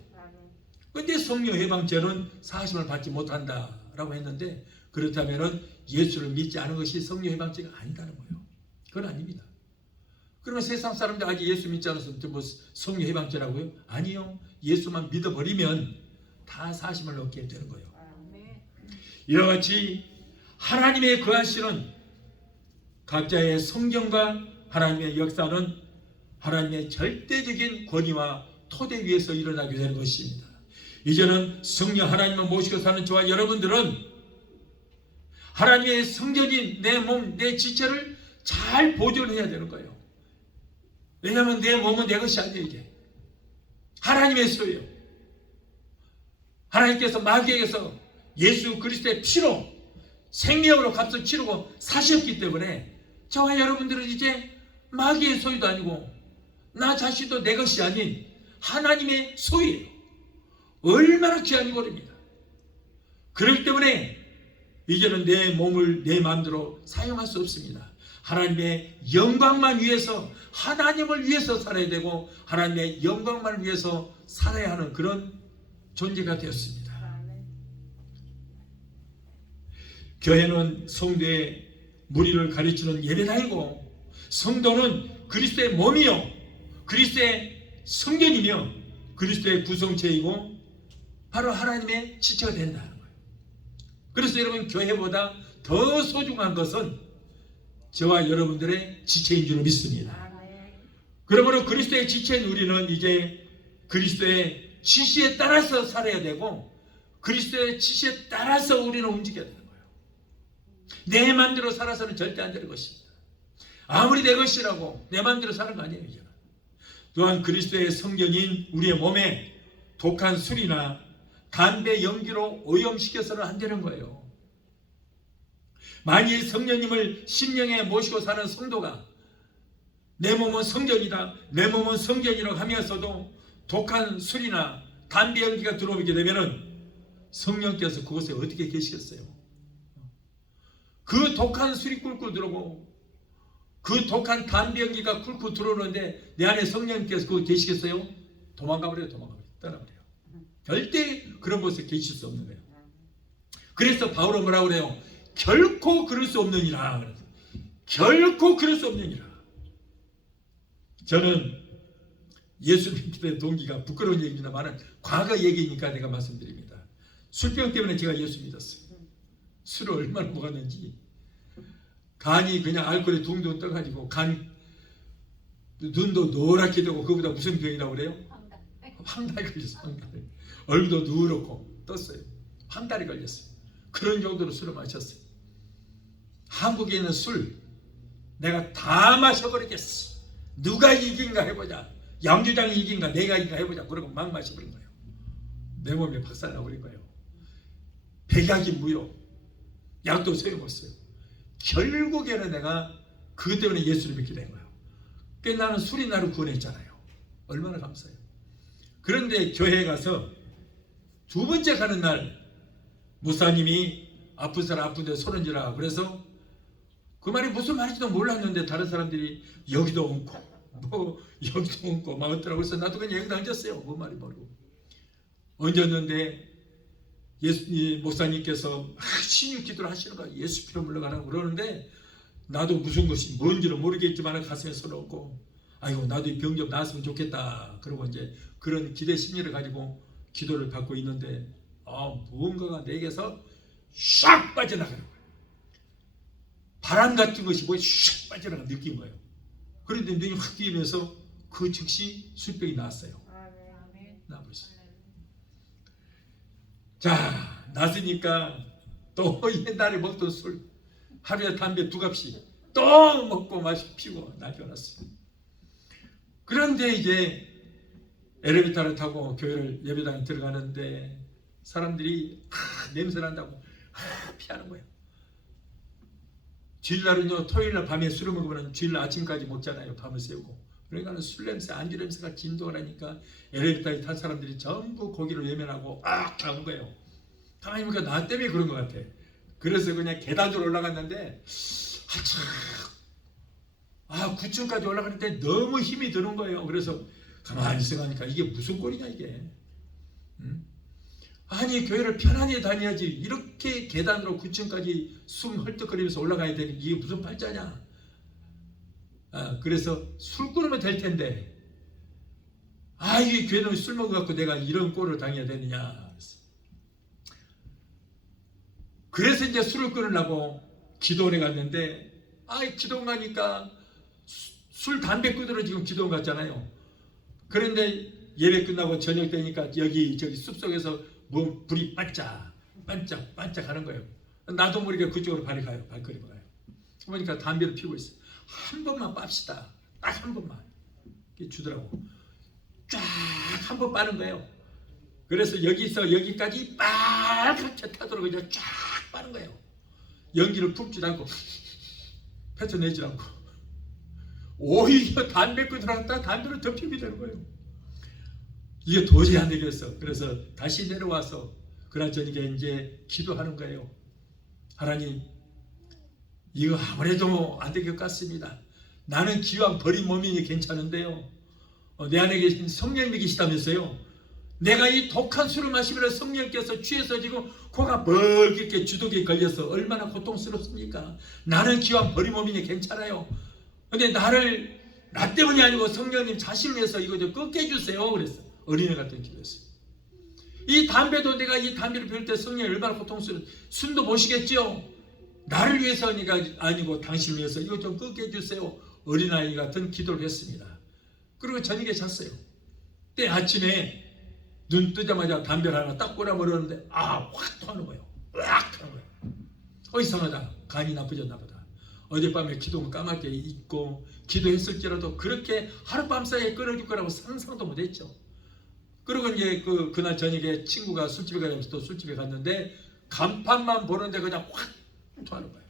그런데 성령 해방죄는 사하심을 받지 못한다라고 했는데, 그렇다면은 예수를 믿지 않은 것이 성령 해방죄가 아니다는 거예요. 그건 아닙니다. 그러면 세상 사람들 아직 예수 믿지 않아서 뭐 성령 해방죄라고요? 아니요. 예수만 믿어버리면 다 사심을 얻게 되는 거예요. 이와 같이 하나님의 거하시는 각자의 성경과 하나님의 역사는 하나님의 절대적인 권위와 토대 위에서 일어나게 되는 것입니다. 이제는 성령 하나님을 모시고 사는 저와 여러분들은 하나님의 성전인 내 몸, 내 지체를 잘 보존해야 되는 거예요. 왜냐하면 내 몸은 내 것이 아니에요. 이게 하나님의 소유예요. 하나님께서 마귀에게서 예수 그리스도의 피로 생명으로 값을 치르고 사셨기 때문에 저와 여러분들은 이제 마귀의 소유도 아니고 나 자신도 내 것이 아닌 하나님의 소유예요. 얼마나 귀한 일입니다. 그렇기 때문에 이제는 내 몸을 내 마음대로 사용할 수 없습니다. 하나님의 영광만 위해서, 하나님을 위해서 살아야 되고 하나님의 영광만 위해서 살아야 하는 그런 존재가 되었습니다. 교회는 성도의 무리를 가르치는 예배당이고, 성도는 그리스도의 몸이요 그리스도의 성전이며 그리스도의 구성체이고 바로 하나님의 지체가 된다는 거예요. 그래서 여러분, 교회보다 더 소중한 것은 저와 여러분들의 지체인 줄 믿습니다. 그러므로 그리스도의 지체인 우리는 이제 그리스도의 지시에 따라서 살아야 되고 그리스도의 지시에 따라서 우리는 움직여야 되는 거예요. 내 마음대로 살아서는 절대 안 되는 것입니다. 아무리 내 것이라고 내 마음대로 사는 거 아니에요. 이제는. 또한 그리스도의 성전인 우리의 몸에 독한 술이나 담배 연기로 오염시켜서는 안 되는 거예요. 만일 성령님을 심령에 모시고 사는 성도가 내 몸은 성전이다, 내 몸은 성전이라고 하면서도 독한 술이나 담배 연기가 들어오게 되면은 성령께서 그곳에 어떻게 계시겠어요? 그 독한 술이 꿀꿀 들어오고 그 독한 담배 연기가 꿀꿀 들어오는데 내 안에 성령님께서 그거 계시겠어요? 도망가버려요. 떠나버려요. 절대 그런 곳에 계실 수 없는 거예요. 그래서 바울은 뭐라고 그래요? 결코 그럴 수 없느니라. 결코 그럴 수 없느니라. 저는 예수 믿게 된 동기가 부끄러운 얘기입니다만 과거 얘기니까 내가 말씀드립니다. 술병 때문에 제가 예수 믿었어요. 술을 얼마나 먹었는지 간이 그냥 알코올에 둥둥 떠가지고 눈도 노랗게 되고, 그거보다 무슨 병이라고 그래요? 황달이 걸렸어요. 황달. 얼굴도 누렇고 떴어요. 황달이 걸렸어요. 그런 정도로 술을 마셨어요. 한국에 있는 술 내가 다 마셔버리겠어. 누가 이긴가 해보자. 양주장이 이긴가 내가 이긴가 해보자. 그러고 막 마셔버린 거예요. 내 몸에 박살나버린 거예요. 백약이 무효. 약도 소용없어요. 결국에는 내가 그것 때문에 예수를 믿게 된 거예요. 나는 술이 나를 구원했잖아요. 얼마나 감사해요. 그런데 교회에 가서 두 번째 가는 날 목사님이 아픈 사람 아픈데 손흔지라 그래서 그 말이 무슨 말인지도 몰랐는데 다른 사람들이 여기도 얹고 뭐 여기도 얹고 막 얹더라고. 그래서 나도 그냥 여기다 얹었어요. 뭐 말이 모르고 얹었는데 이 목사님께서 신유 기도를 하시는 거야. 예수 피로 물러가라고 그러는데 나도 무슨 것이 뭔지는 모르겠지만 가슴에 손을 얹고 아이고 나도 이 병 좀 나았으면 좋겠다. 그러고 이제 그런 기대 심리를 가지고 기도를 받고 있는데 무언가가 내게서 샥 빠져나가는 거예요. 바람 같은 것이 뭐 샥 빠져나가 느낀 거예요. 그런데 눈이 확 뜨이면서 그 즉시 술병이 나왔어요. 나버렸어요. 자, 났으니까 또 옛날에 먹던 술 하루에 담배 2갑씩 또 먹고 피고 난리가 났어요. 그런데 이제 엘리베이터를 타고 교회를 예배당에 들어가는데 사람들이 냄새 난다고 피하는 거예요. 주일날은요, 토요일날 밤에 술을 먹으면 주일날 아침까지 먹잖아요. 밤을 새우고. 그러니까 술 냄새, 안주 냄새가 진동을 하니까 엘리베이터에 탄 사람들이 전부 고기를 외면하고 가는 거예요. 가만히 보니까 나 때문에 그런 것 같아. 그래서 그냥 계단으로 올라갔는데 9층까지 올라가는데 너무 힘이 드는 거예요. 그래서 가만히 생각하니까 이게 무슨 꼴이냐 이게. 아니 교회를 편안히 다녀야지 이렇게 계단으로 9층까지 숨 헐떡거리면서 올라가야 되는 이게 무슨 팔자냐. 그래서 술 끊으면 될 텐데 이 교회는 술 먹어갖고 내가 이런 꼴을 당해야 되느냐. 그래서 이제 술을 끊으려고 기도원에 갔는데 기도원 가니까 술 담배 끊으러 지금 기도원 갔잖아요. 그런데 예배 끝나고 저녁 되니까 저기 숲속에서 뭐 불이 반짝 하는 거예요. 나도 모르게 그쪽으로 발걸음을 가요. 그러니까 담배를 피우고 있어요. 한 번만 빱시다. 딱 한 번만 주더라고. 쫙 한 번 빠는 거예요. 그래서 여기서 여기까지 빨갛게 타도록 그냥 쫙 빠는 거예요. 연기를 뿜지도 않고 뱉어내지 않고 오히려 담배 끊으라고 담배를 더 피우게 되는 거예요. 이게 도저히 안 되겠어. 그래서 다시 내려와서 그날 저녁에 이제 기도하는 거예요. 하나님, 이거 아무래도 안 될 것 같습니다. 나는 기왕 버린 몸이니 괜찮은데요. 내 안에 계신 성령님이 계시다면서요. 내가 이 독한 술을 마시면 성령께서 취해서 지금 코가 벌겋게 주독에 걸려서 얼마나 고통스럽습니까? 나는 기왕 버린 몸이니 괜찮아요. 근데 나 때문이 아니고 성령님 자신을 위해서 이거 좀 끊게 해주세요. 그랬어. 어린애 같은 기도였어요. 이 담배도 내가 이 담배를 피울 때 성령이 얼마나 고통스러워. 숨도 보시겠죠? 나를 위해서가 아니고 당신을 위해서 이거 좀 끊게 해주세요. 어린아이 같은 기도를 했습니다. 그리고 저녁에 잤어요. 때 아침에 눈 뜨자마자 담배를 하나 딱 꼬라버렸는데 확 토하는 거예요. 확 토하는 거예요. 이상하다. 간이 나쁘졌나 보다. 어젯밤에 기도는 까맣게 잊고 기도했을지라도 그렇게 하룻밤 사이에 끊어질 거라고 상상도 못했죠. 그리고 이제 그날 저녁에 친구가 술집에 가면서 또 술집에 갔는데 간판만 보는데 그냥 확 토하는 거예요.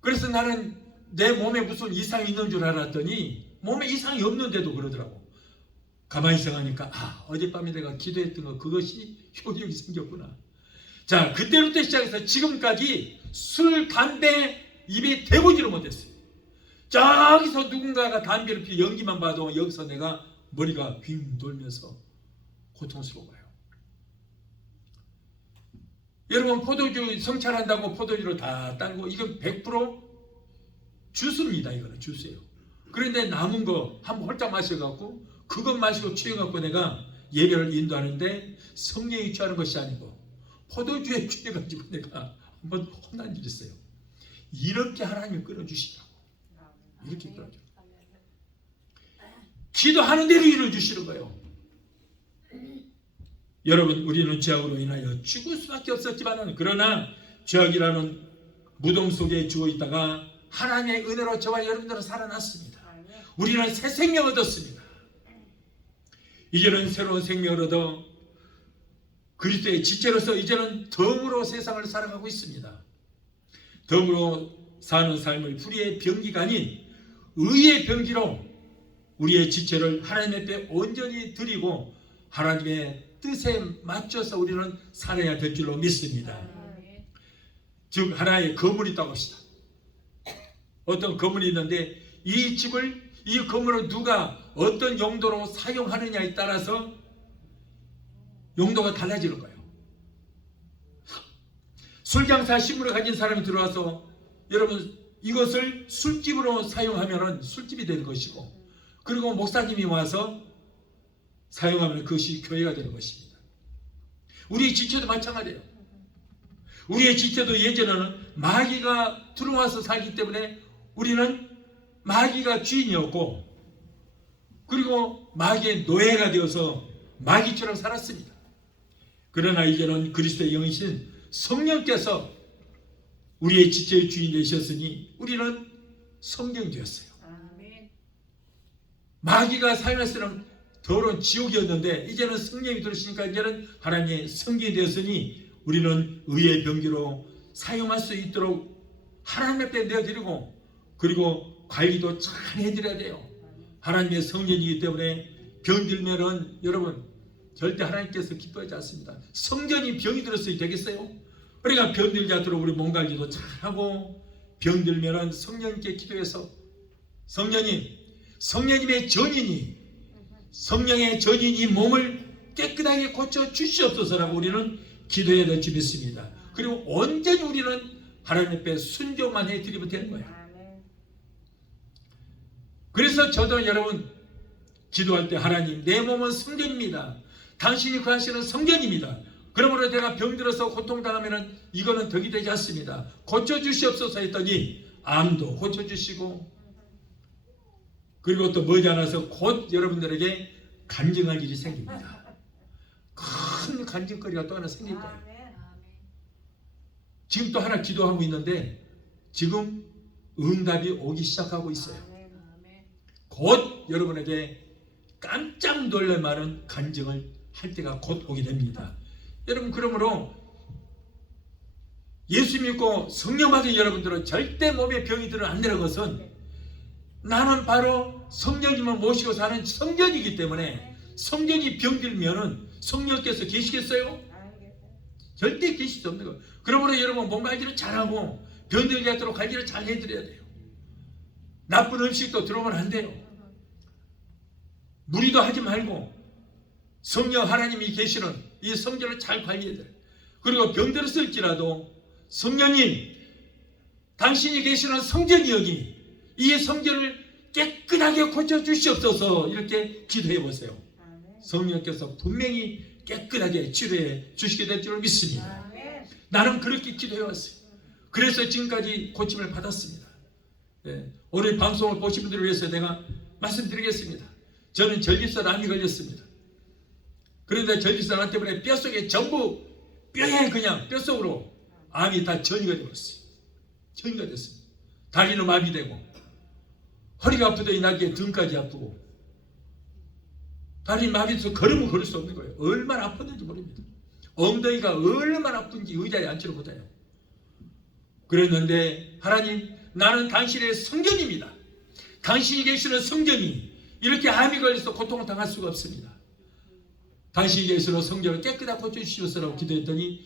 그래서 나는 내 몸에 무슨 이상이 있는 줄 알았더니 몸에 이상이 없는데도 그러더라고. 가만히 생각하니까 어젯밤에 내가 기도했던 거 그것이 효력이 생겼구나. 자, 그때부터 시작해서 지금까지 술, 담배 입에 대보지를 못했어요. 저기서 누군가가 담배를 피워 연기만 봐도 여기서 내가 머리가 빙 돌면서 고통스러워요. 여러분 포도주 성찰한다고 포도주를 다 따고 이건 100% 주스입니다. 이거는 주스예요. 그런데 남은 거 한번 홀짝 마셔갖고 그것 마시고 취해갖고 내가 예배를 인도하는데 성령이 취하는 것이 아니고 포도주에 취해가지고 내가 한번 혼난 일이 있어요. 이렇게 하나님이 끌어주시라고. 이렇게 끌어줘. 기도하는 대로 이루어주시는 거예요. 여러분 우리는 죄악으로 인하여 죽을 수밖에 없었지만 그러나 죄악이라는 무덤 속에 죽어 있다가 하나님의 은혜로 저와 여러분들은 살아났습니다. 우리는 새 생명 얻었습니다. 이제는 새로운 생명을 얻어 그리스도의 지체로서 이제는 덤으로 세상을 살아가고 있습니다. 덤으로 사는 삶을 불의의 병기가 아닌 의의 병기로 우리의 지체를 하나님 앞에 온전히 드리고 하나님의 뜻에 맞춰서 우리는 살아야 될 줄로 믿습니다. 즉 하나의 거물이 있다고 합시다. 어떤 거물이 있는데 이 집을, 이 건물을 누가 어떤 용도로 사용하느냐에 따라서 용도가 달라지는 거예요. 술장사 신분을 가진 사람이 들어와서 여러분 이것을 술집으로 사용하면 술집이 되는 것이고, 그리고 목사님이 와서 사용하면 그것이 교회가 되는 것입니다. 우리의 지체도 마찬가지예요. 우리의 지체도 예전에는 마귀가 들어와서 살기 때문에 우리는 마귀가 주인이었고, 그리고 마귀의 노예가 되어서 마귀처럼 살았습니다. 그러나 이제는 그리스도의 영이신 성령께서 우리의 지체의 주인이 되셨으니 우리는 성령이 되었어요. 마귀가 사용했을 더러운 지옥이었는데 이제는 성령이 들으시니까 이제는 하나님의 성경이 되었으니 우리는 의의 병기로 사용할 수 있도록 하나님 앞에 내어드리고, 그리고 관리도 잘 해드려야 돼요. 하나님의 성전이기 때문에 병들면은 여러분 절대 하나님께서 기뻐하지 않습니다. 성전이 병이 들었어야 되겠어요? 그러니까 병들지 않도록 우리 몸 관리도 잘하고, 병들면은 성령님께 기도해서 성령님의 전인이, 성령의 전인이 몸을 깨끗하게 고쳐 주시옵소서라고 우리는 기도해야 될 줄 믿습니다. 그리고 온전히 우리는 하나님 앞에 순종만 해드리면 되는 거예요. 그래서 저도 여러분 기도할 때 하나님, 내 몸은 성전입니다. 당신이 구하시는 성전입니다. 그러므로 내가 병들어서 고통당하면 이거는 덕이 되지 않습니다. 고쳐주시옵소서 했더니 암도 고쳐주시고, 그리고 또 머지않아서 곧 여러분들에게 간증할 일이 생깁니다. 큰 간증거리가 또 하나 생길 거예요. 지금 또 하나 기도하고 있는데 지금 응답이 오기 시작하고 있어요. 곧 여러분에게 깜짝 놀랄 만한 간증을 할 때가 곧 오게 됩니다. 여러분, 그러므로 예수 믿고 성령 받은 여러분들은 절대 몸에 병이 들어 안 되는 것은, 나는 바로 성령님을 모시고 사는 성전이기 때문에 성전이 병들면은 성령께서 계시겠어요? 절대 계실 수 없는 거예요. 그러므로 여러분 몸 관리를 잘하고 병들지 않도록 관리를 잘 해드려야 돼요. 나쁜 음식도 들어오면 안 돼요. 무리도 하지 말고 성령 하나님이 계시는 이 성전을 잘 관리해야 돼요. 그리고 병들었을지라도 성령님, 당신이 계시는 성전이 여기, 이 성전을 깨끗하게 고쳐주시옵소서, 이렇게 기도해 보세요. 성령께서 분명히 깨끗하게 치료해 주시게 될 줄 믿습니다. 나는 그렇게 기도해 왔어요. 그래서 지금까지 고침을 받았습니다. 오늘 방송을 보신 분들을 위해서 내가 말씀드리겠습니다. 저는 전립선 암이 걸렸습니다. 그런데 전립선 암 때문에 뼛속에 전부 뼈에 그냥 뼛속으로 암이 다 전이가 되었어요. 전이가 됐습니다. 다리는 마비되고, 허리가 아프더니 나중에 등까지 아프고, 다리 마비돼서 걸으면 걸을 수 없는 거예요. 얼마나 아팠는지 모릅니다. 엉덩이가 얼마나 아픈지 의자에 앉지를 못해요. 그랬는데 하나님, 나는 당신의 성전입니다. 당신이 계시는 성전이 이렇게 암이 걸려서 고통을 당할 수가 없습니다. 당신이 계시는 성전을 깨끗하게 고쳐주시옵소서라고 기도했더니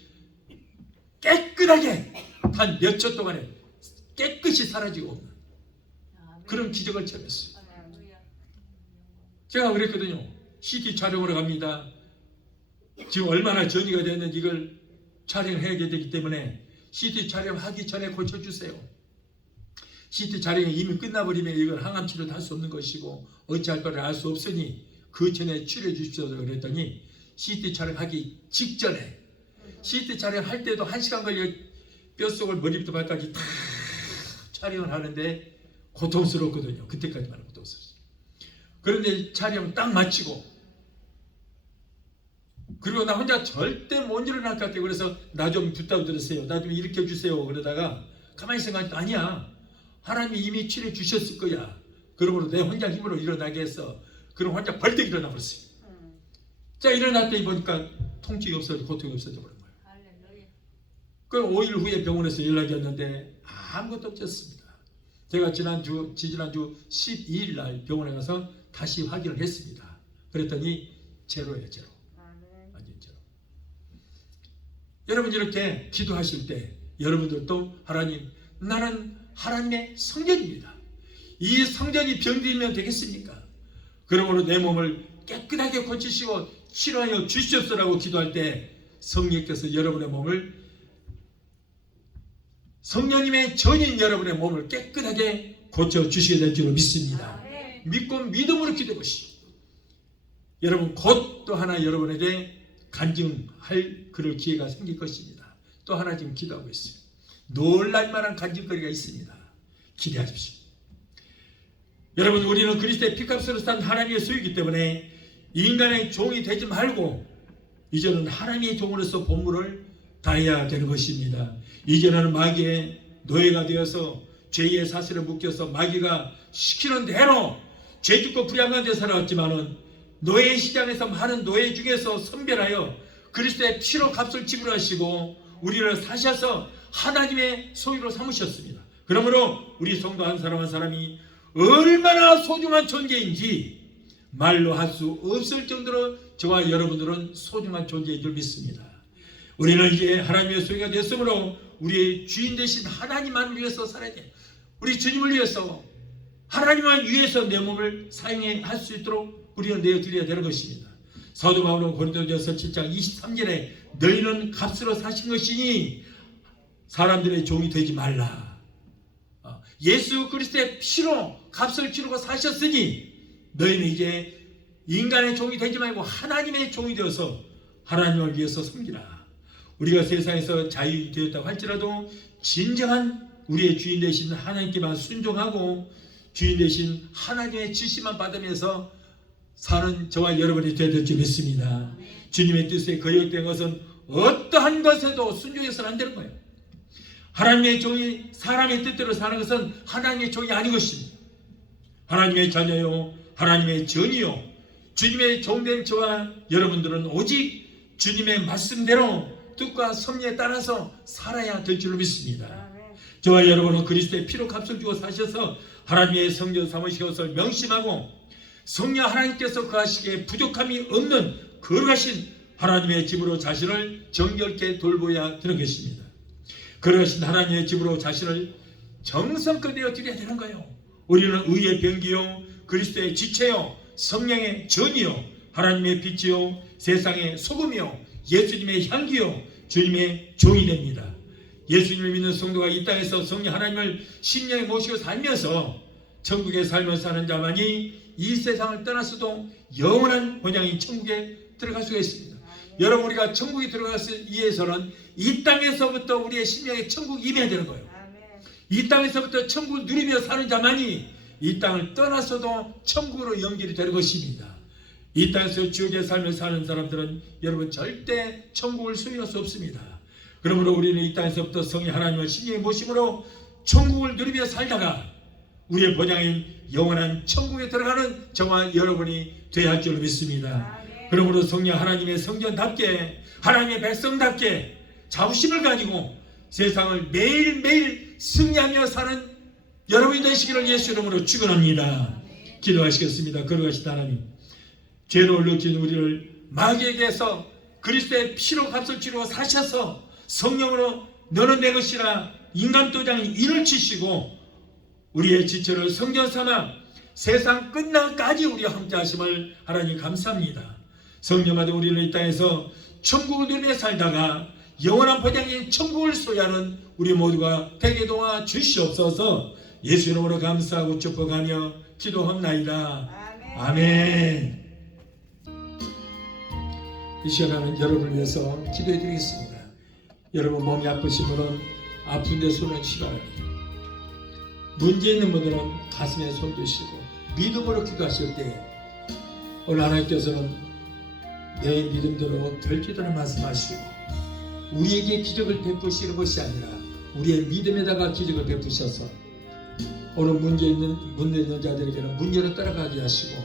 깨끗하게 한 몇 초 동안에 깨끗이 사라지고 없는 그런 기적을 체험했어요. 제가 그랬거든요. CT 촬영으로 갑니다. 지금 얼마나 전이가 됐는지 이걸 촬영해야 되기 때문에 CT 촬영하기 전에 고쳐주세요. CT 촬영이 이미 끝나버리면 이건 항암 치료도 할 수 없는 것이고 어찌할 바를 알 수 없으니 그 전에 치료해 주십시오 그랬더니, CT 촬영하기 직전에, CT 촬영할 때도 1시간 걸려 뼛속을 머리부터 발까지 다 촬영을 하는데 고통스럽거든요. 그때까지만 고통스러웠어요. 그런데 촬영 딱 마치고, 그리고 나 혼자 절대 못 일어날 것 같아요. 그래서 나 좀 부탁 드리세요, 나 좀 일으켜 주세요. 그러다가 가만히 생각하니까 아니야, 하나님이 이미 치료해 주셨을 거야. 그러므로 내 혼자 힘으로 일어나게 해서, 그럼 혼자 벌떡 일어나 버렸어요. 자, 일어났더니 보니까 통증이 없어져, 고통이 없어져 버린 거예요. 그 5일 후에 병원에서 연락이 왔는데 아무것도 없었습니다. 제가 지지난주 12일 날 병원에 가서 다시 확인을 했습니다. 그랬더니 제로예요, 제로. 완전 제로. 여러분, 이렇게 기도하실 때 여러분들도 하나님, 나는 하나님의 성전입니다. 이 성전이 병들면 되겠습니까? 그러므로 내 몸을 깨끗하게 고치시고 치료하여 주시옵소서라고 기도할 때 성령께서 여러분의 몸을, 성령님의 전인 여러분의 몸을 깨끗하게 고쳐주시게 될 줄로 믿습니다. 믿고 믿음으로 기도해 보시오. 여러분 곧 또 하나 여러분에게 간증할 그럴 기회가 생길 것입니다. 또 하나 지금 기도하고 있어요. 놀랄만한 간증거리가 있습니다. 기대하십시오. 여러분 우리는 그리스도의 피값으로 산 하나님의 소유이기 때문에 인간의 종이 되지 말고 이제는 하나님의 종으로서 본분을 다해야 되는 것입니다. 이제는 마귀의 노예가 되어서 죄의 사슬에 묶여서 마귀가 시키는 대로 죄 짓고 불의한 가운데 살아왔지만은 노예 시장에서 많은 노예 중에서 선별하여 그리스도의 피로 값을 지불하시고 우리를 사셔서 하나님의 소유로 삼으셨습니다. 그러므로 우리 성도 한 사람 한 사람이 얼마나 소중한 존재인지 말로 할 수 없을 정도로 저와 여러분들은 소중한 존재인 줄 믿습니다. 우리는 이제 하나님의 소유가 됐으므로 우리의 주인 되신 하나님만 위해서 살아야 돼요. 우리 주님을 위해서, 하나님을 위해서 내 몸을 사용해 할 수 있도록 우리는 내어드려야 되는 것입니다. 사도 바울은 고린도전서 7장 23절에 너희는 값으로 사신 것이니 사람들의 종이 되지 말라. 예수 그리스도의 피로 값을 치르고 사셨으니 너희는 이제 인간의 종이 되지 말고 하나님의 종이 되어서 하나님을 위해서 섬기라. 우리가 세상에서 자유인이 되었다고 할지라도 진정한 우리의 주인 되신 하나님께만 순종하고 주인 되신 하나님의 지시만 받으면서 사는 저와 여러분이 되어야 될 줄 믿습니다. 주님의 뜻에 거역된 것은 어떠한 것에도 순종해서는 안 되는 거예요. 하나님의 종이 사람의 뜻대로 사는 것은 하나님의 종이 아닌 것입니다. 하나님의 자녀요, 하나님의 전이요, 주님의 종된 저와 여러분들은 오직 주님의 말씀대로 뜻과 섭리에 따라서 살아야 될 줄로 믿습니다. 저와 여러분은 그리스도의 피로 값을 주고 사셔서 하나님의 성전 삼으신 것을 명심하고 성령 하나님께서 거하시기에 부족함이 없는 거룩하신 하나님의 집으로 자신을 정결케 돌보아야 되는 것입니다. 거룩하신 하나님의 집으로 자신을 정성껏 내어 드려야 되는 거예요. 우리는 의의 병기요, 그리스도의 지체요, 성령의 전이요, 하나님의 빛이요, 세상의 소금이요, 예수님의 향기요, 주님의 종이 됩니다. 예수님을 믿는 성도가 이 땅에서 성령 하나님을 심령에 모시고 살면서 천국의 삶을 사는 자만이 이 세상을 떠났어도 영원한 본향인 천국에 들어갈 수가 있습니다. 여러분 우리가 천국에 들어가기 위해서는 이 땅에서부터 우리의 심령에 천국이 임해야 되는 거예요. 이 땅에서부터 천국을 누리며 사는 자만이 이 땅을 떠나서도 천국으로 연결이 되는 것입니다. 이 땅에서 지옥의 삶을 사는 사람들은 여러분 절대 천국을 소유할 수 없습니다. 그러므로 우리는 이 땅에서부터 성령 하나님을 심령에 모심으로 천국을 누리며 살다가 우리의 본향인 영원한 천국에 들어가는 저와 여러분이 되어야 할 줄로 믿습니다. 그러므로 성령 하나님의 성전답게 하나님의 백성답게 자부심을 가지고 세상을 매일매일 승리하며 사는 여러분이 되시기를 예수 이름으로 축원합니다. 기도하시겠습니다. 거룩하신 하나님, 죄로 느낀 우리를 마귀에게서 그리스도의 피로 값을 치르고 사셔서 성령으로 너는 내 것이라 인간도장이 인을 치시고 우리의 지체를 성전 삼아 세상 끝날까지 우리와 함께 하심을 하나님 감사합니다. 성령하되 우리는 이 땅에서 천국을 누리며 살다가 영원한 본향인 천국을 소유하는 우리 모두가 되게 도와 주시옵소서. 예수 이름으로 감사하고 축복하며 기도합나이다. 아멘. 이 시간에는 여러분을 위해서 기도해 드리겠습니다. 여러분 몸이 아프신 분은 아픈 데 손을 치료합니다. 문제 있는 분들은 가슴에 손 드시고 믿음으로 기도하실 때 오늘 하나님께서는 내 믿음대로 될지도록 말씀하시고 우리에게 기적을 베푸시는 것이 아니라 우리의 믿음에다가 기적을 베푸셔서 오늘 문제 있는 자들에게는 문제로 따라가게 하시고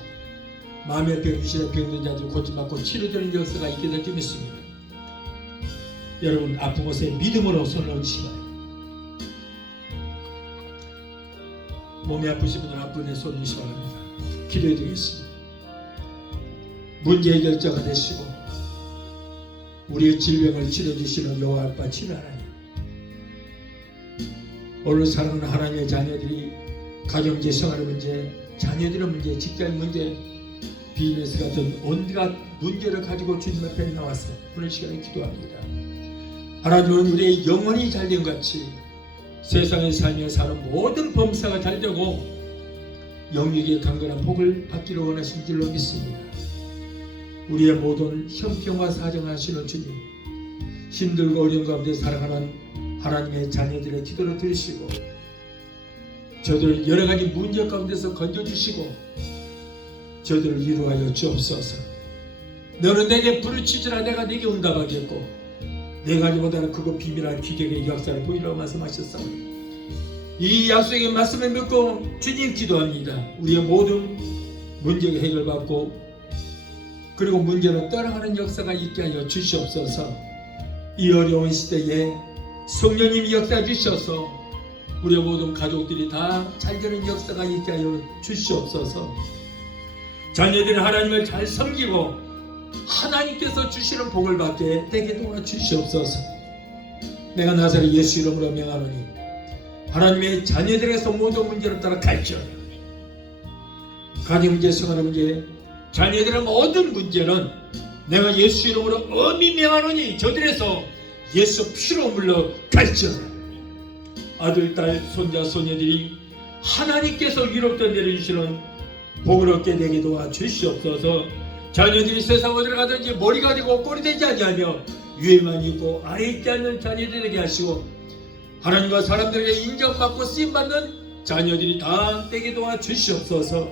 마음의 병, 유신의 병든 자들 고침받고 치료되는 역사가 있게 될 줄 믿습니다. 여러분 아픈 곳에 믿음으로 손을 얹으시기 바랍니다. 몸이 아프신 분은 아픈 데 손을 얹으시기 바랍니다. 기도해 드리겠습니다. 문제 해결자가 되시고 우리의 질병을 치료주시는 여호와 아빠 치료 하나님, 오늘 사랑하는 하나님의 자녀들이 가정제 생활의 문제, 자녀들의 문제, 직장 문제, 비즈니스 같은 온갖 문제를 가지고 주님 앞에 나와서 오늘 시간에 기도합니다. 하나님은 우리의 영혼이 잘된 같이 세상의 삶에 사는 모든 범사가 잘되고 영육의 강건한 복을 받기를 원하신 줄로 믿습니다. 우리의 모든 형편과 사정하시는 주님, 힘들고 어려운 가운데 살아가는 하나님의 자녀들의 기도를 들으시고 저들을 여러 가지 문제 가운데서 건져주시고 저들을 위로하여 주옵소서. 너는 내게 부르짖으라 내가 네게 응답하겠고 내가 하기보다는 그거 비밀한 기적의 역사를 보이라고 말씀하셨사오니 이 약속의 말씀을 믿고 주님 기도합니다. 우리의 모든 문제가 해결받고 그리고 문제는 떠나가는 역사가 있게 하여 주시옵소서. 이 어려운 시대에 성령님이 역사해 주셔서 우리의 모든 가족들이 다 잘되는 역사가 있게 하여 주시옵소서. 자녀들은 하나님을 잘 섬기고 하나님께서 주시는 복을 받게 되게 도와주시옵소서. 내가 나사렛 예수 이름으로 명하노니 하나님의 자녀들에서 모든 문제를 따라 갈지어다. 가정 문제, 생활 문제, 자녀들의 모든 문제는 내가 예수 이름으로 엄히 명하노니 저들에서 예수 피로 물러 갈지어다. 아들, 딸, 손자, 소녀들이 하나님께서 위롭게 내려주시는 복을 얻게 되게 도와주시옵소서. 자녀들이 세상 어디를 가든지 머리가 되고 꼴이 되지 아니하며 위에만 있고 아래 있지 않는 자녀들에게 하시고 하나님과 사람들에게 인정받고 쓰임받는 자녀들이 다 되게 도와주시옵소서.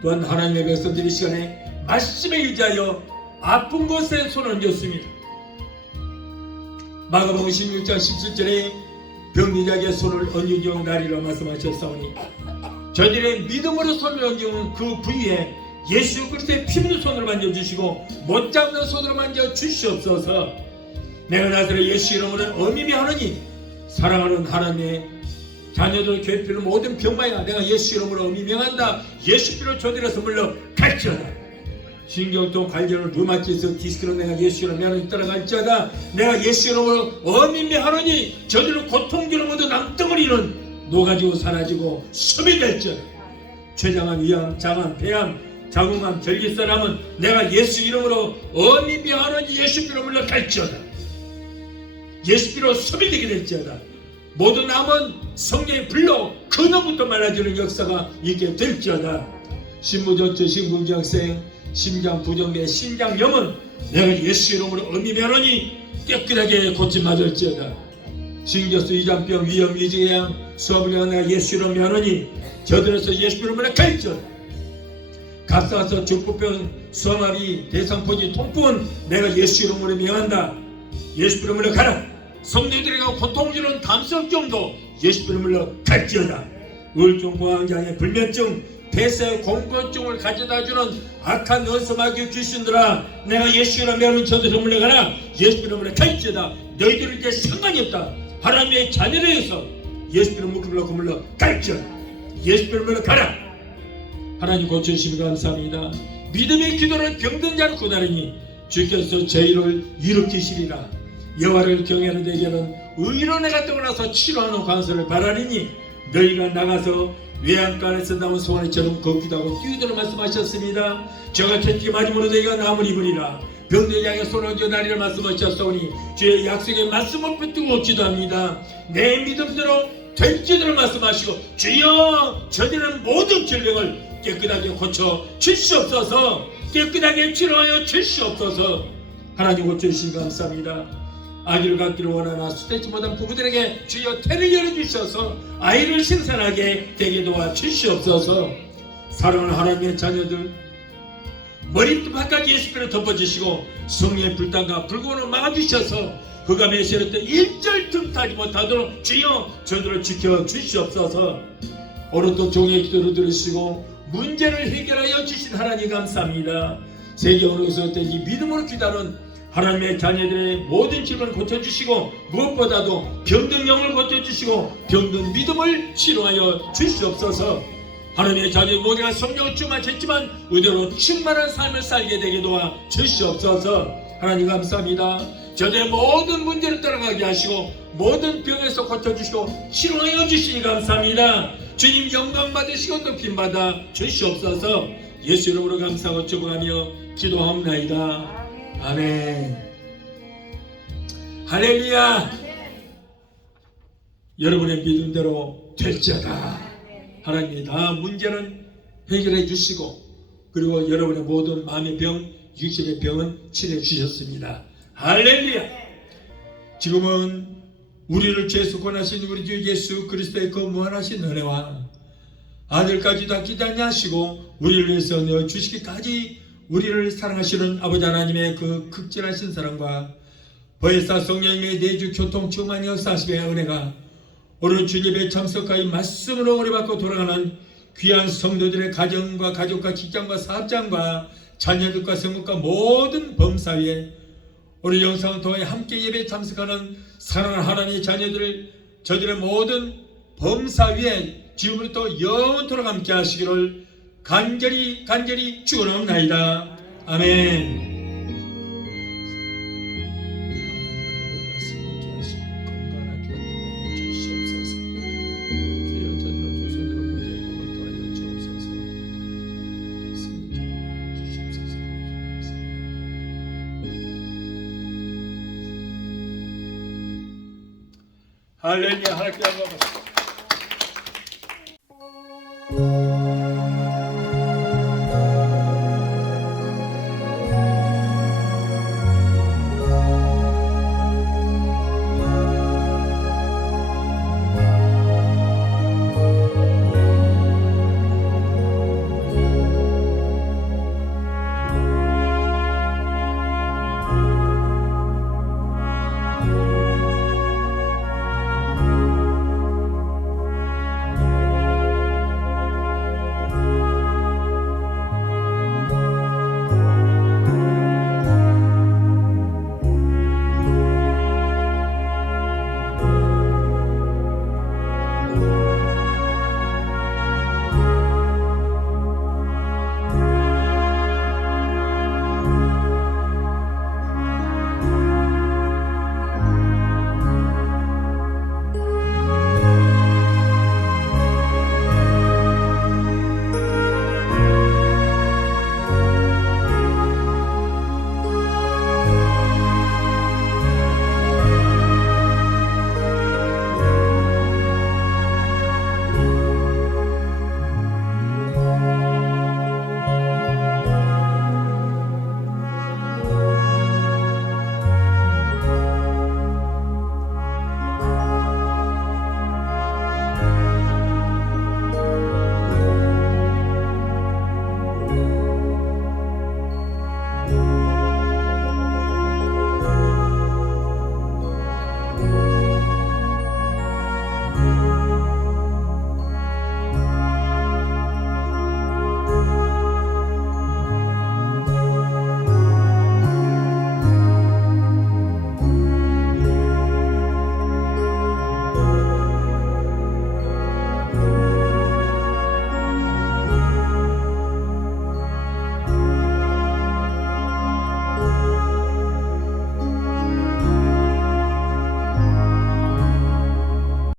또한 하나님의 백성들이 시간에 말씀에 의지하여 아픈 곳에 손을 얹었습니다. 마가복음 16장 17절에 병든 자에게 손을 얹은 날이라 말씀하셨사오니 저들의 믿음으로 손을 얹은 그 부위에 예수 그리스도의 피 묻은 손으로 만져주시고 못 잡는 손으로 만져주시옵소서. 내가 나사렛 예수 이름으로 엄히 하노니 사랑하는 하나님의 자녀들 괴피는 모든 병마야 내가 예수 이름으로 엄히 명한다. 예수 피로 저들에서 물러 갈지어다. 신경통, 관절, 류마티스, 디스크로 내가 예수 이름으로 명하니 따라갈지어다. 내가 예수 이름으로 엄히 명하노니 저들은 고통주는 모두 남덩어리는 녹아지고 사라지고 섭이 될지어다. 췌장암, 위암, 장암, 폐암, 자궁암, 결기선암은 내가 예수 이름으로 엄히 명하노니 예수 피로 물러 갈지어다. 예수 피로 섭이 되게 될지어다. 모든 암은 성령의 불로 근원부터 말라지는 역사가 있게 될지어다. 신부전처, 신궁정생, 심장부정매, 심장염은 내가 예수 이름으로 엄히 명하노니 깨끗하게 고침받을지어다. 신경수, 위장병, 위염, 위궤양, 수화불량 내가 예수 이름으로 명하노니 저들에서 예수 이름으로 갈지어다. 갑상선, 중풍병, 수화마비, 대상포지, 통풍은 내가 예수 이름으로 명한다. 예수 이름으로 가라. 성도들에게 고통 주는 담성증도 예수 이름으로 갈지어다. 우울증, 공황장애, 불면증, 폐쇄, 공포증을 가져다주는 악한 원수마귀 귀신들아 내가 예수 이름으로 명하는 저들을 물러가라. 예수 이름으로 갈지어다. 너희들은 이제 상관이 없다. 하나님의 자녀에서 예수 이름으로 물러 갈지어다. 예수 이름으로 가라. 하나님 고쳐주시면 감사합니다. 믿음의 기도를 병든 자를 구하리니 주께서 저희를 일으키시리라. 여호와를 경외하는 자에게는 의로내가 떠나서 치료하는 관소를 바라리니 너희가 나가서 외양간에서 나온 소원처럼 걷기도 하고 뛰도록 말씀하셨습니다. 저가 채찍에 맞으므로 너희가 나음을 입으리라. 병든 양의 손을 얹어 나리라 말씀하셨사오니 주의 약속의 말씀을 붙들고 기도합니다. 내 믿음대로 될지도록 말씀하시고 주여 저들은 모든 질병을 깨끗하게 고쳐 주시옵소서. 깨끗하게 치료하여 주시옵소서. 하나님 고쳐주시니 감사합니다. 아기를 갖기를 원하나 수되지 못한 부부들에게 주여 태를 열어주셔서 아이를 생산하게 되게 도와주시옵소서. 사랑하는 하나님의 자녀들 머리끝까지 예수께로 덮어주시고 성령의 불단과 불구원을 막아주셔서 그가 메시했던 일절 틈타지 못하도록 주여 저들을 지켜주시옵소서. 오늘도 종의 기도를 들으시고 문제를 해결하여 주신 하나님 감사합니다. 세계 어느 곳에서든지 믿음으로 기다는 하나님의 자녀들의 모든 질문을 고쳐주시고 무엇보다도 병든 영을 고쳐주시고 병든 믿음을 치료하여 주시옵소서. 하나님의 자녀 모두가 성령을 충만했지만 의대로 충만한 삶을 살게 되게 도와 주시옵소서. 하나님 감사합니다. 저들의 모든 문제를 따라가게 하시고 모든 병에서 고쳐주시고 치료하여 주시니 감사합니다. 주님 영광 받으시고 높임 받아 주시옵소서. 예수 이름으로 감사하고 축복하며 기도합나이다. 아멘. 할렐루야. 여러분의 믿음대로 될지어다. 하나님이 다 문제는 해결해 주시고, 그리고 여러분의 모든 마음의 병, 육신의 병은 치료해 주셨습니다. 할렐루야. 지금은 우리를 죄에서 권하신 우리 주 예수 그리스도의 그 무한하신 은혜와 아들까지도 아끼지 아니하시고 우리를 위해서 내어 주시기까지 우리를 사랑하시는 아버지 하나님의 그 극진하신 사랑과 보혜사 성령님의 내주 교통 충만히 역사하심의 은혜가 오늘 주님의 참석하여 말씀으로 은혜받고 돌아가는 귀한 성도들의 가정과 가족과 직장과 사업장과 자녀들과 성국과 모든 범사위에 오늘 영상을 통해 함께 예배에 참석하는 사랑하는 하나님의 자녀들, 저들의 모든 범사위에 지금부터 영원토록 함께 하시기를 간절히 축원합니다. 아멘. 할렐루야. 하나님께 영광 받습니다.